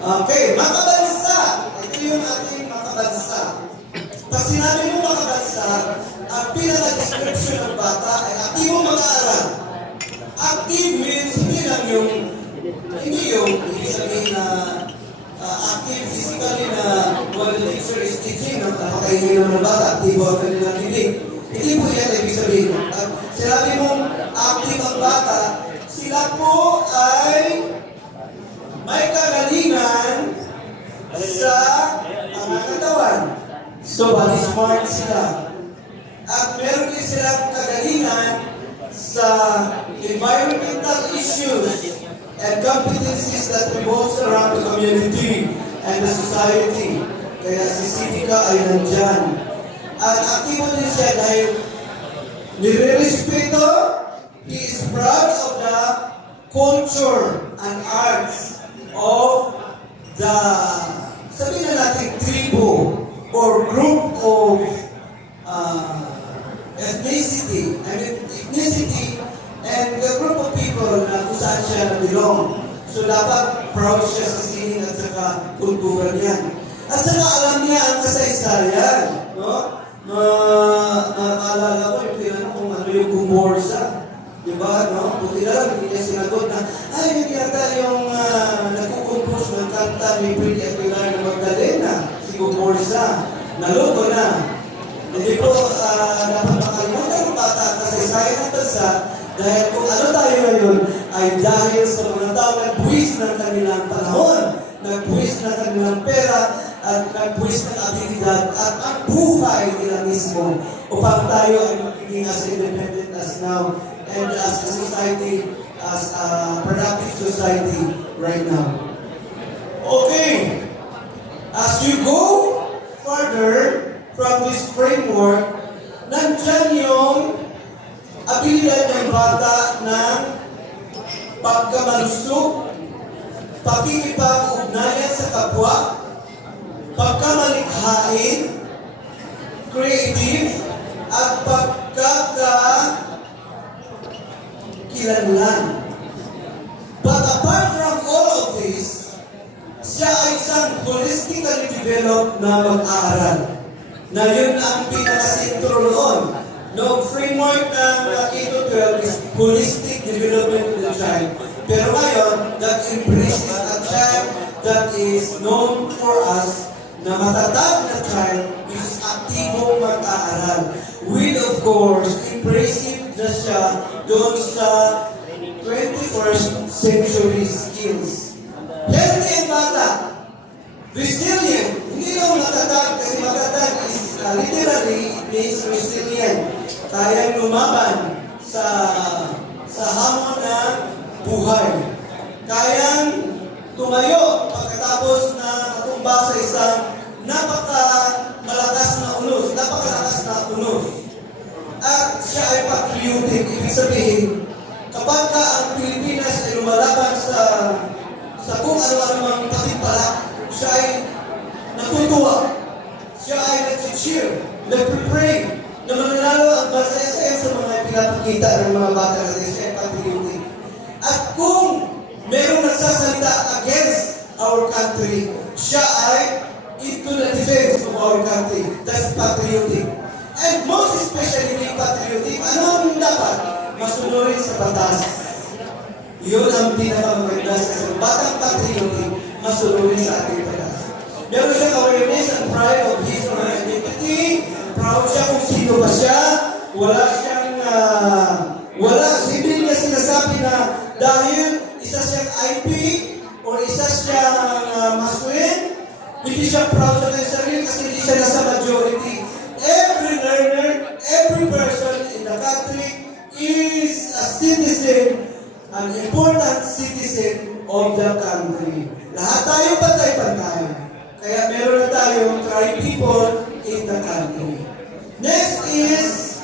Okay, makabansa! Ito yung ating makabansa. Pag sinabi mo makabansa, ang pinaka-description ng bata ay aktibo mag-aaral. Active means hindi lang yung ibig sabihin na active physically na while the teacher is teaching, napakaingin ng bata, aktibo ang kanilang tinig. Hindi po yan ibig sabihin. Sinabi mong active ang bata, sila po ay may kagalingan sa mga katawan. So, bali smart sila. At meron din silang kagalingan sa environmental issues and competencies that revolves around the community and the society. Kaya si Sidika ay nandyan. At aktibo din siya dahil nire-respeto, he is proud of the culture and arts of the, sabihin na natin, tribo or group of ethnicity and the group of people na kung saan siya belong. So dapat proud siya sa sining at saka kultura niyan. At saka alam niya ang kasaysayan, no? Nakaalala ko yung tinanong kung ano yung gumorsa. Diba, no? Buti na lang, hindi niya sinagot na, ay, yun yata yung nagkukumpos ng kanta ni Pretty Aguilar na Magdalena, si Gumorsa. Naloko na. Hindi po dapat makalimutan ng bata ang kasaysayan ng bansa dahil kung ano tayo ngayon ay dahil sa mga tao nagbuwis ng kanilang panahon, nagbuwis ng kanilang pera, at nagbuwis ng abilidad at ang buhay nila mismo upang tayo ay magiging as independent as now and as a society, as a productive society right now. Okay, as you go further from this framework, nandyan yung abilidad ng bata ng pagkamalusog, pakikipag-ugnayan sa kapwa, pagkamalikhain, creative, at pagkakakilanlan. But apart from all of this, siya ay isang holistically developed na mag-aaral. Na yun ang pinaka-sentro noon. No framework ng K-12 is holistic development of the child. Pero ngayon, that embraces a child that is known for us na matatag na child is aktibong mag-aaral. With, of course, embracing na siya doon sa 21st century skills. Healthy ang bata. Resilient. Hindi lang matatag kasi matatag is literally it means resilient. Kayang lumaban sa hamon ng buhay. Kayang tumayo pagkatapos na matumba sa isang napakalakas na unos. At siya ay patriotic. Ibig sabihin, kapag ang Pilipinas ay lumalaban sa kung ano-ano mang patimpala, siya ay natutuwa. nag-cheer, nag-pray, na mananalo ang masaya sa mga pinapakita ng mga bata natin sa patriotic. At kung merong nagsasalita against our country, siya ay into the defense of our country. That's patriotic. And most especially being patriotic, ano ang dapat? Masunurin sa batas. Yun ang pinakamaganda sa isang batang patriotic, masunurin sa ating batas. Meron siyang awareness and pride of his or her identity. Proud siya kung sino ba siya. Hindi niya sinasabi na dahil isa siyang IP or isa siyang masculine, hindi siya proud sa kanyang sarili kasi hindi siya nasa majority. Every learner, every person in the country is a citizen, an important citizen of the country. Lahat tayo pantay-pantay. Kaya meron na tayong tribe people in the country. Next is,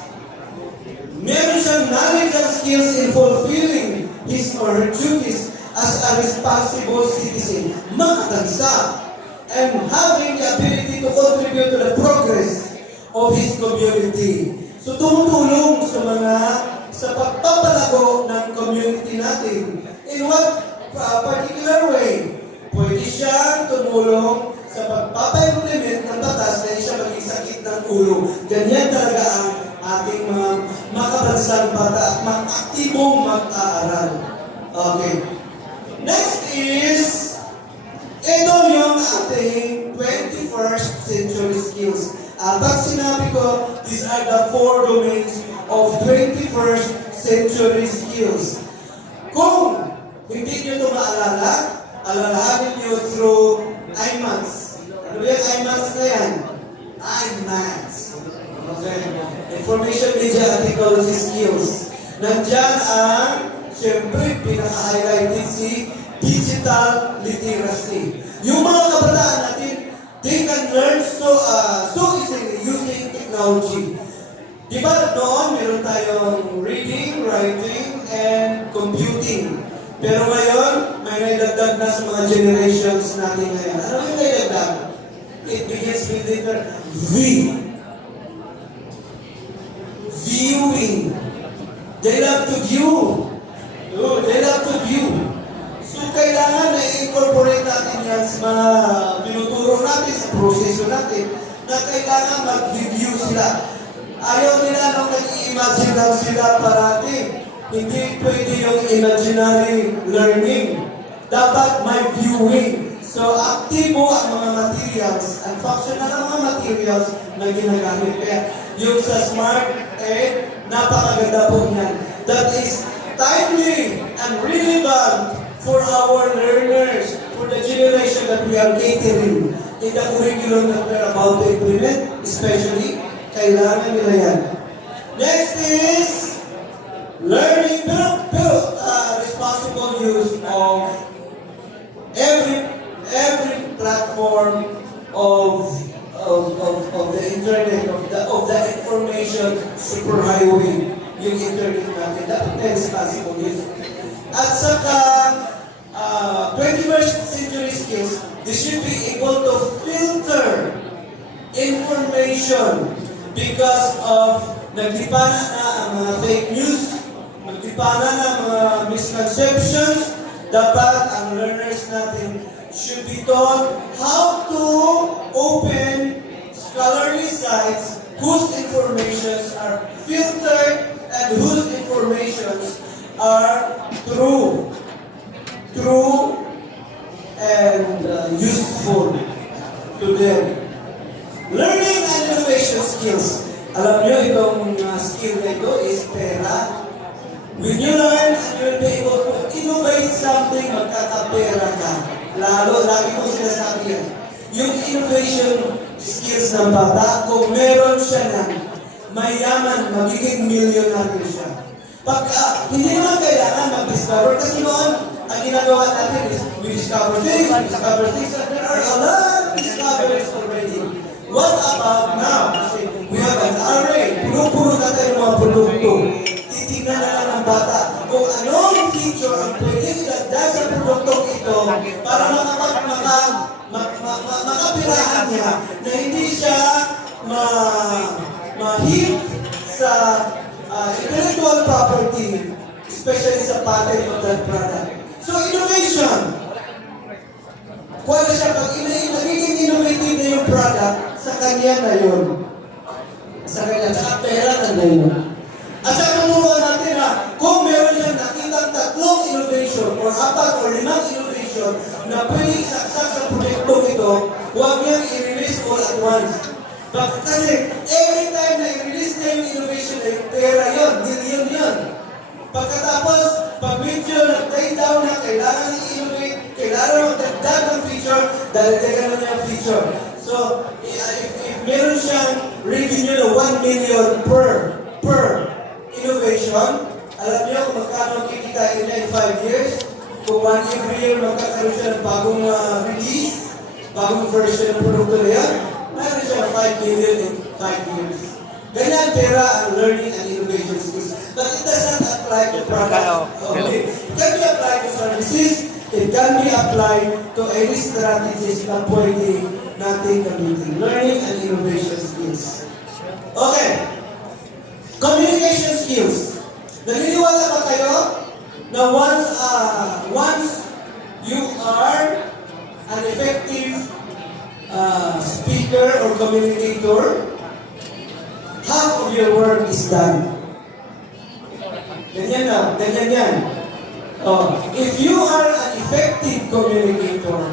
meron siyang knowledge and skills in fulfilling his or her duties as a responsible citizen, makatansa, and having the ability to contribute to the progress of his community. So tumutulong sa pagpapalago ng community natin. In what particular way? Pwede siyang tumulong sa pagpapa-implement ng batas na siya maging sakit ng ulo. Ganyan talaga ang ating mga makabansang bata at mga aktibong mag-aaral. Okay. Next is, ito yung ating 21st century skills. Pag sinabi ko, these are the 4 domains of 21st century skills. Kung hindi nyo ito maalala, alalahanin nyo through IMAX. Ano yung IMAX na yan? IMAX. Okay. Information Media and Technology Skills. Nandyan ang, siyempre, pinaka-highlighted si digital literacy. Yung mga kabataan natin, they can learn so easily using technology. Di ba noon, meron tayong reading, writing, and computing. Pero ngayon, may naidagdag na sa mga generations natin ngayon. Ano yung naidagdag? It begins with letter V. Viewing. They love to view. They love to view. So, kailangan na i-incorporate natin yan sa mga binuturo natin, sa proseso natin, na kailangan mag-review sila. Ayaw nila nung nag-i-imagine lang sila parati. Hindi pwede yung imaginary learning. Dapat may viewing. So, aktibo ang mga materials, ang functional ang mga materials na ginagamit. Kaya, yung sa Smart, napakaganda po niyan. That is timely and relevant for our learners, for the generation that we are catering in the curriculum that we're about to implement, especially, kailangan nila yan. Next is learning, responsible use of every platform of the internet, of the information superhighway, yung internet natin, dapat may responsible use. At saka, 21st century skills, they should be able to filter information because of nagdipana na ang mga fake news, nagdipana na ang mga misconceptions. Dapat ang learners natin should be taught how to open scholarly sites whose informations are filtered and whose informations are true and useful to them. Learning and innovation skills. Alam nyo, itong skill na ito is pera. When you learn and you'll be able to innovate something, magkakapera ka. Lagi ko sinasabi yan. Yung innovation skills ng bata, kung meron siya ng mayaman, magiging millionaire siya. Pag hindi naman kailangan mag-discover, kasi noon, ang ginagawa natin is we discover things, and there are a lot of discoveries already. What about now? Kasi we have an array, puno-puno na tayo ng mga produkto. Titignan na lang ng bata kung anong feature ang pwede idagdag sa produktong ito para makapirahan niya na hindi siya ma-hit sa intellectual property, especially sa patent of that product. So innovation, kuha na siya, pag nagiging innovative na yung product, sa kanya na yun. Sa kanya, sa pera na yun. At sa manuwa natin kung meron siyang nakitang 3 innovation or 4 or 5 innovation na pwedeng saksak sa proyektong ito, huwag niyang i-release all at once. Kasi every time na i-release niya yung innovation na yung pera yun, million yun. Pagkatapos, pag medyo nag-tie down na kailangan i-innovate, kailangan magdagdag ng feature, dahil na yung feature. So, if meron siyang revenue na 1 million per innovation, alam niyo kung magkano kikitain niya in 5 years? Kung every year magkakaroon siya ng bagong release, bagong version ng produkto na yan, mayroon siya 5 million in 5 years. Ganyan pera ang learning and innovation skills. But it does not apply to products. Okay. It can be applied to services. It can be applied to any strategies na pwede natin gamitin. Learning and innovation skills. Okay. Communication skills. Naniniwala ba kayo na once you are an effective speaker or communicator, half of your work is done. Ganyan na, ganyan yan. If you are an effective communicator,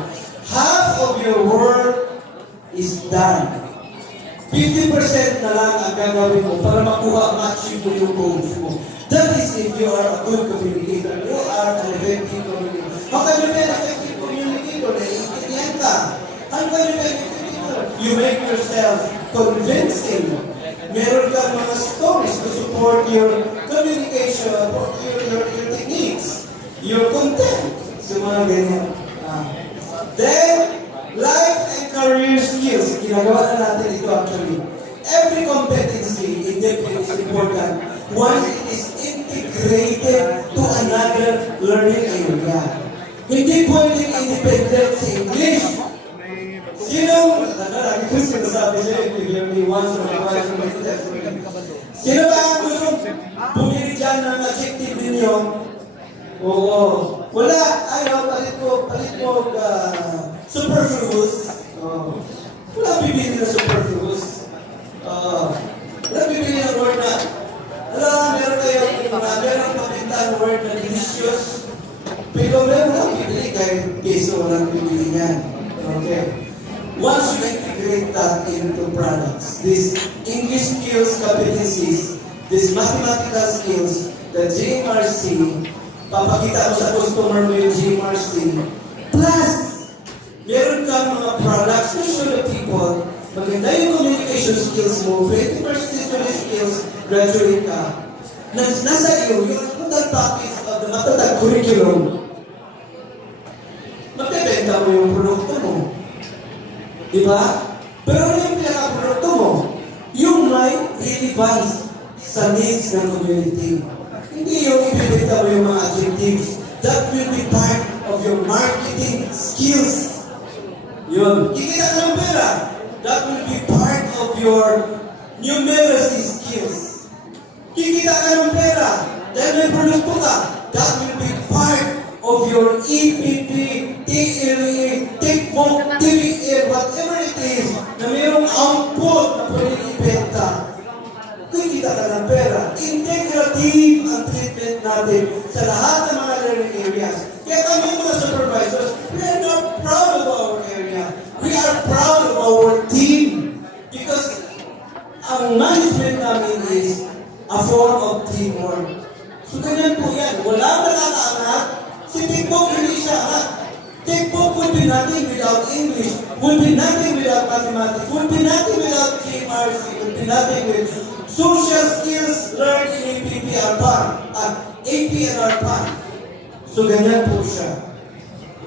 half of your work is done. 50% na lang ang gagawin mo para ma-achieve mo yung goals mo. That is if you are a good communicator. You are an effective communicator. How can you be an effective communicator? Naiintindihan ka. How can you be an effective communicator? You make yourself convincing. Meron kang mga stories to support your communication, your techniques, your content. So mga ganyan. Then, life and career skills. Ginagawa na natin ito actually. Every competency in depth is important once it is integrated to another learning area. Hindi pwedeng independent sa English. Lagi ko sinasabi siya, if you hear me once or twice or twice. Sino ba ang gusto bumili dyan ng adjective ninyo? Oo. Wala. Ayaw, palit mo superfluous. Wala bibili na superfluous. Wala bibili ng word na, meron mabintahan word na delicious. Pero meron bibili kahit peso walang bibili niyan. Okay. Once you integrate that into products, these English skills, competencies, these mathematical skills, the GMRC, papakita mo sa customer mo yung GMRC, plus, meron kang mga products to show the people, maganda yung communication skills mo, 21st century skills, graduate ka, nasa iyo, yung total package of the matatag curriculum, magbebenta mo yung produkto mo. Diba? Pero ano yung pinaka-produkto mo? Yung may relevance sa needs ng community. Hindi yung ipibigta mo yung mga adjectives. That will be part of your marketing skills. Yun. Kikita ka ng pera. That will be part of your numeracy skills. Kikita ka ng pera. Dahil may produkto ka. That will be part of your EPP, TLE, TICBOOK, TVL, whatever it is, na mayroong output na pwedeng ibenta. Kikita ka ng pera. Integrative ang treatment natin sa lahat ng mga learning areas. Kaya kami mga supervisors, we are not proud of our area. We are proud of our team. Because ang management namin is a form of teamwork. So ganyan po yan. Walang nakakaangat. Si TICBOOK hindi siya TICBOOK would be nothing without English, would be nothing without mathematics, would be nothing without GMRC, would be nothing with social skills learned in APP are part, AP and are part. So ganyan po siya.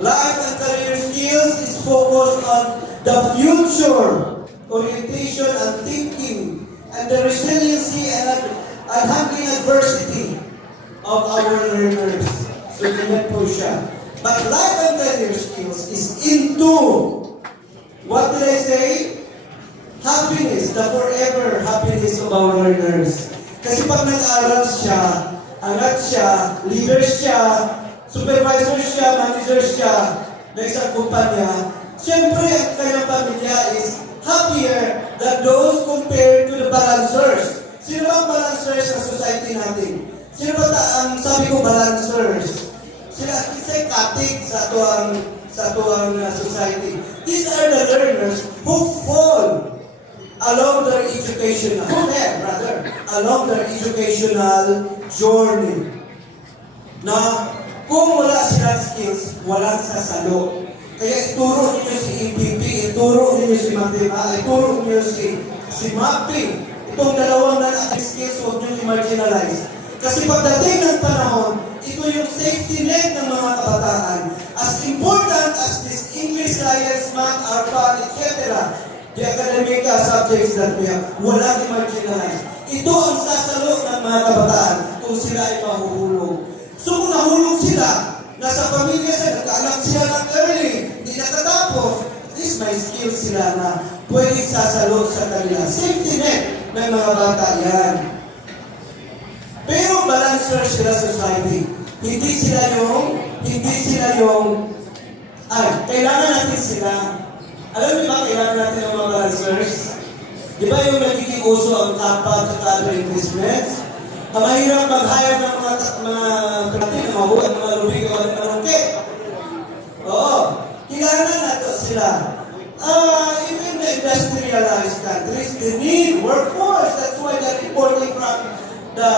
Life and career skills is focused on the future, orientation and thinking, and the resiliency and handling adversity of our learners. So ganyan po siya. But life and career skills is into, what did I say? Happiness. the forever happiness of our learners. Kasi pag nag-aral siya, angat siya, leader siya, supervisor siya, manager siya, na isang kumpanya, siyempre ang kanyang pamilya is happier than those compared to the balancers. Sino ba ang balancers sa society natin? Sino ba ang sabi ko balancers? Sila kisay katig sa tuwang society. These are the learners who fall along their educational journey. Na kung wala silang skills, walang sasalo. Kaya ituro niyo si EPP, ituro niyo si Matema, ituro niyo si Mapping. Itong dalawang na skills, huwag niyo i-marginalize. Kasi pagdating ng panahon, ito yung safety net ng mga kabataan. As important as this English, Science, Math, ARPA, etc., the academic subjects that we have, walang i-marginalize. Ito ang sasalo ng mga kabataan kung sila ay mahuhulog. So kung nahulog sila, nasa pamilya sila, nagkaanak sila ng early, hindi nakatapos, at least may skills sila na pwedeng sasalo sa kanila. Safety net ng mga bata yan. Pero balancer sila sa society. Hindi sila yung, kailangan natin sila. Alam niyo ba, kailangan natin ng mga balancers? Di ba yung nagiging uso ang kapag at other investments? Ang mahirap mag-hire ng mga mabuhay, mga lubig o ng rungke. Oo, kailangan natin sila. Even the industrialized countries, they need workforce. That's why they're importing from the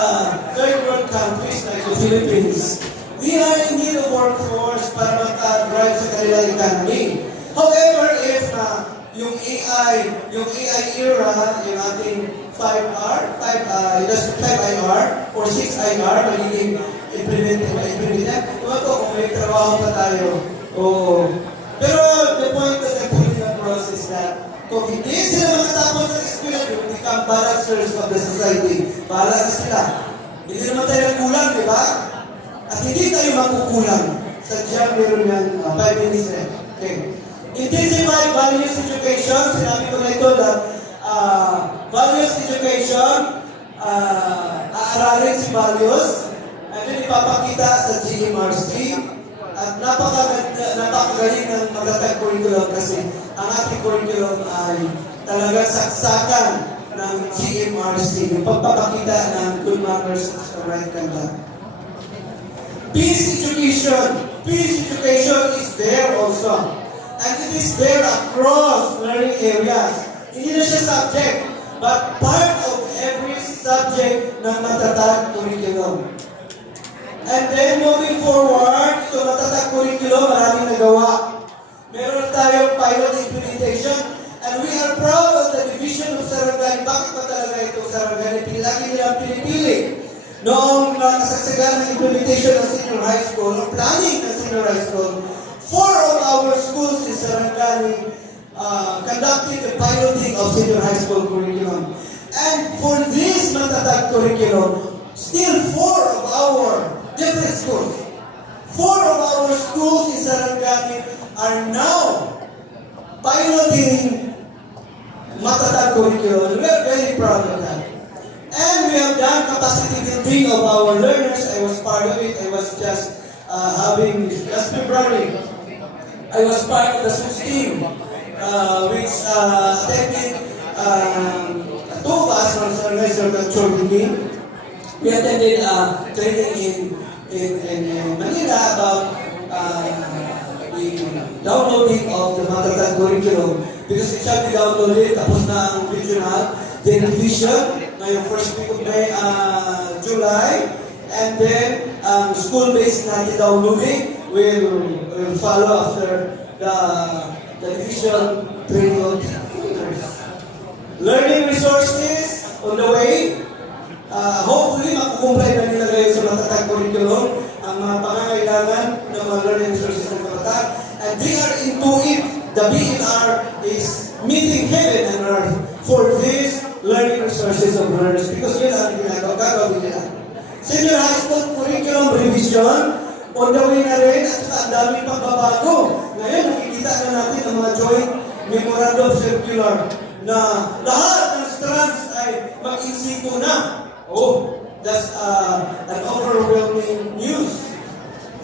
third world countries like the Philippines. We are in need of workforce para maka-drive sa kanilang economy. However, if yung AI era, yung ating 5R, 5IR or 6IR, magiging implemented. Diba ko, kung may trabaho pa tayo. Pero the point that I'm putting across is that kung hindi sila makatapos ng eskwela, you become balancers of the society. Bahala sila. Hindi naman tayo nagkulang, di ba? At hindi tayo magkukulang. Sadyang meron yan 5 minutes left. Okay. Intensify values education. Sinabi ko na ito na values education, aaralin si values, and then ipapakita sa GMRC. At napakagaling ng magandang curriculum kasi ang ating curriculum ay talagang saksakan ng GMRC, yung pagpapakita ng good manners at right conduct. Peace education is there also. And it is there across learning areas. Hindi na siya subject, but part of every subject ng matatag curriculum. And then moving forward, ito matatag curriculum, maraming nagawa. Meron tayong pilot implementation, and we are proud of the division of Sarangani. Bakit ba talaga ito Sarangani? Lagi nilang pinipili. Noong kasagsagan ng implementation ng senior high school, ng planning ng senior high school, 4 of our schools in Sarangani conducted the piloting of senior high school curriculum. And for this matatag curriculum, still 4 of our different schools, 4 of our schools in Sarangani are now piloting matatag curriculum. We are very proud of that. And we have done capacity building of our learners. I was part of it. I was just last February, I was part of the SUS team, which attended, two of us from Sarangani Circle Children. We attended training in Manila about the downloading of the matatag curriculum because it shall be downloaded, tapos na ang regional, then division, ngayong first week of May, July, and then school-based na downloading will follow after the division training of tutors. Learning resources on the way. Hopefully, makukumply na nila kayo sa matatag curriculum ang mga pangangailangan ng mga learning resources ng kabataan. And they are into it. The BNR is meeting heaven and earth for these learning resources of learners because yun ang gagawin nila. Senior high school curriculum revision, on the way na rin at ang daming pagbabago. Ngayon, nakikita na natin ang mga joint memorandum circular na lahat ng strands ay mag-insito na. Oh, that's an overwhelming news.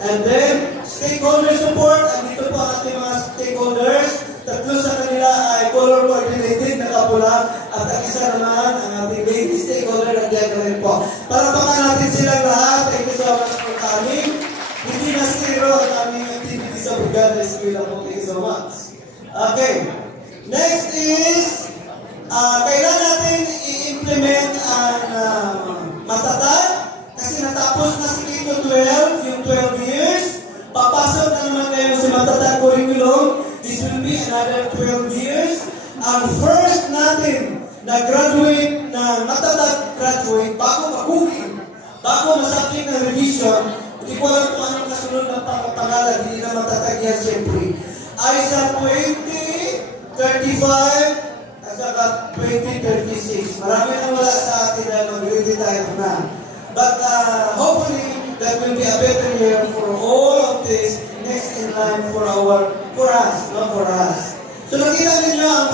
And then, stakeholder support. Andito po ang ating mga stakeholders. Tatlo sa kanila ay color coordinated, nakapula. At ang isa naman, ang ating lady stakeholder, nandiyan na rin po. Para baka natin silang lahat. Thank you so much for coming. Hindi na zero ang aming activity sa Brigada Eskwela po. Thank you so much. Okay. Next is, kailan natin i-implement ang matatag. Kasi natapos na si Kito 12, yung 12 years. Papasok na naman ngayon sa matatag curriculum. This will be another 12 years. Ang first natin na graduate, na matatag graduate, bago mag-booking, bago masakit ng revision, hindi ko alam kung anong kasunod ng pangalan, hindi na matatag yan siyempre, ay sa 2035 at saka 2036. Marami nang wala sa atin na mag-retire na. But hopefully, that will be a better year for all of this next in line for us, not for us. So nakita ninyo ang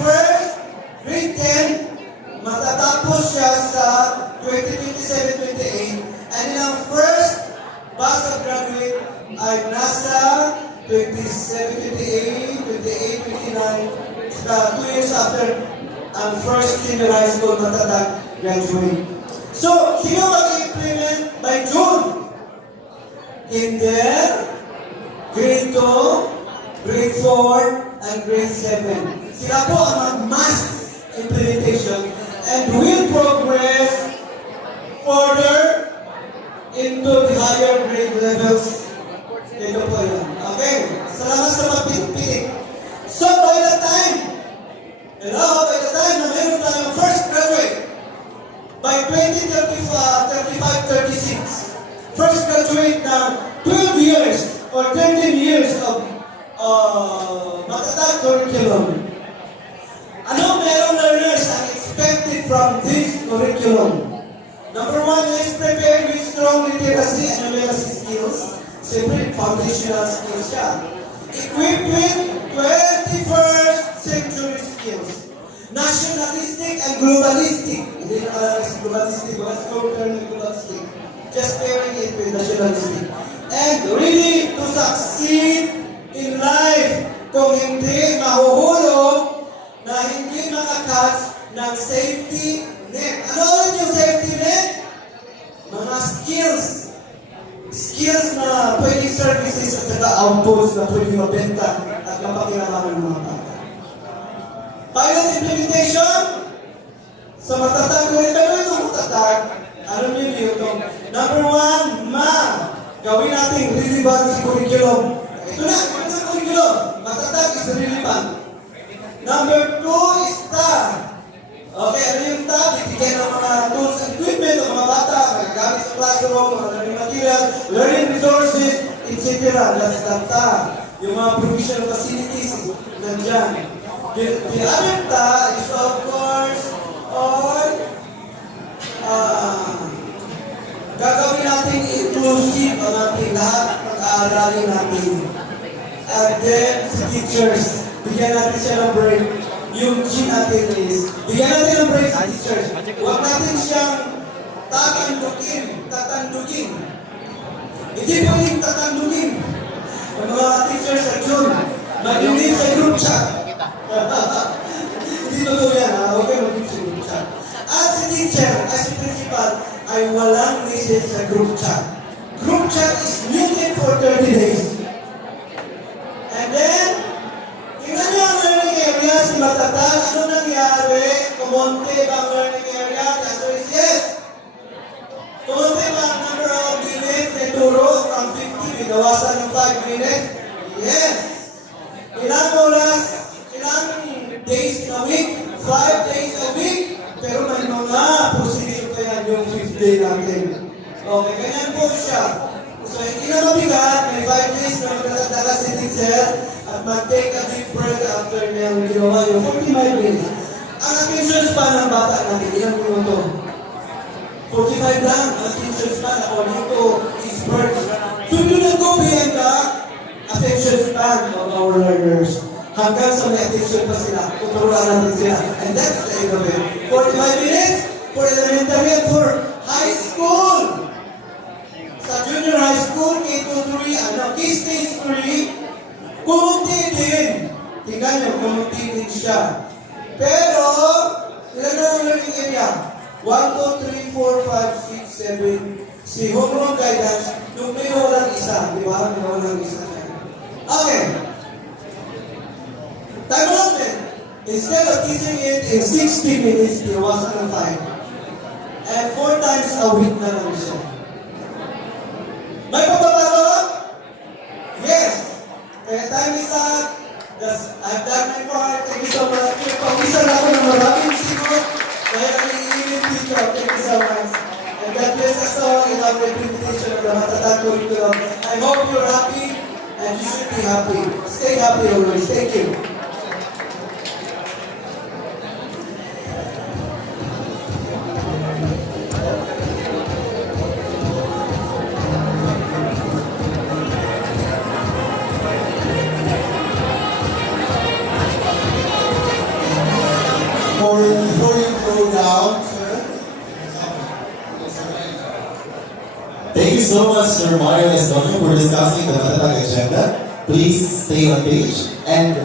first grade 10, matatapos siya sa 2027-28, and ang first batch of graduate ay nasa 27-28, 28-29, 2 years after ang first senior high school matatag graduate. So, sino mag-implement by June? Kinder, grade 2, grade 4, and grade 7. Sila po ang mag-mass implementation and will progress further into the higher grade levels. Ito po yun. Okay? Salamat sa pagpitik. So, by the time na meron tayong first graduate, by 2035-36, first graduate na 12 years or 13 years of matatag curriculum. Ano meron learners ang expected from this curriculum? Number 1 is prepare with strong literacy and numeracy skills. Siyempre, foundational skills siya. Equipped with 21st century skills. Nationalistic and globalistic. Hindi na alam si globalistic, but let's go turn to globalistic. Just pairing it with nationalistic. And really to succeed in life kung hindi mahuhulog na hindi makakatch ng safety net. Ano ulit yung safety net? Mga skills. Skills na pwedeng services at saka outputs na pwedeng mabenta at mapakinabangan ng mga bata. Pilot implementation sa matatag curriculum. Itong matatag, ano nyo ito? Number 1, gawin natin relevant sa curriculum. Ito na curriculum. Matatag is relevant. Number 2 is TAG. Okay, ano yung TAG? Ibigyan ng mga tools and equipment ng mga bata, magagamit sa classroom, mga learning materials, learning resources, etc. That's the TAG. Yung mga provisional facilities, nandyan. The other TAG is of course on gagawin natin inclusive ang ating lahat pag-aaralin natin. And then, sa teachers, bigyan natin siya ng break. Yung G natin is, bigyan natin ng break sa teachers. Huwag natin siyang tatandugin. Hindi pwedeng tatandugin. Ang mga teachers sa June, mag-init sa group chat. Hindi totoo yan, ha? Huwag kayo mag-init sa group chat. At si teacher, as si principal, ay walang message sa group chat. Group chat is muted for 30 days. And then, tingnan niyo ang learning area, si matatag, ano nangyari? Kumonte ba ang learning area? The answer is yes. Kumonte ba ang number of minutes na turo from 50, binawasan ng 5 minutes? Yes. Ilang oras, ilang days a week? 5 days a week? Pero may mga procedure pa yan yung 5th day natin. Okay, ganyan po siya. So, hindi na mabigat, may 5 days na magtatala si teacher at mag-take a deep breath after niyang ginawa yung 45 minutes. Ang attention span ng bata natin, ilang minuto? 45 lang ang attention span according to experts. So, do not go beyond the attention span of our learners. hanggang sa may attention pa sila, tuturuan natin sila. And that's the end of it. 45 minutes for elementary and for high school. Sa junior high school, K2-3, Key Stage 3, kumunti din. Tingnan nyo, kumunti din siya. Pero, ilan na ang learning area? 1, 2, 3, 4, 5, 6, 7. Si homeroom guidance, yung may walang isa, di ba? May walang isa siya. Okay. Time moment. Instead of teaching it in 60 minutes, iwasan ng 5. And 4 times a week na lang siya. May pagbabago? Yes. Kaya time is up. I've done my part. Thank you so much. Pag-usan ako ng maraming sigot. Kaya nag-iinit dito. Thank you so much. And God bless us all in our implementation of the Matatag curriculum. I hope you're happy and you should be happy. Stay happy always. Thank you. Before you go down, sir. Thank you so much, Sir Mario Estonio, for discussing the Matatag agenda. Please stay on page. And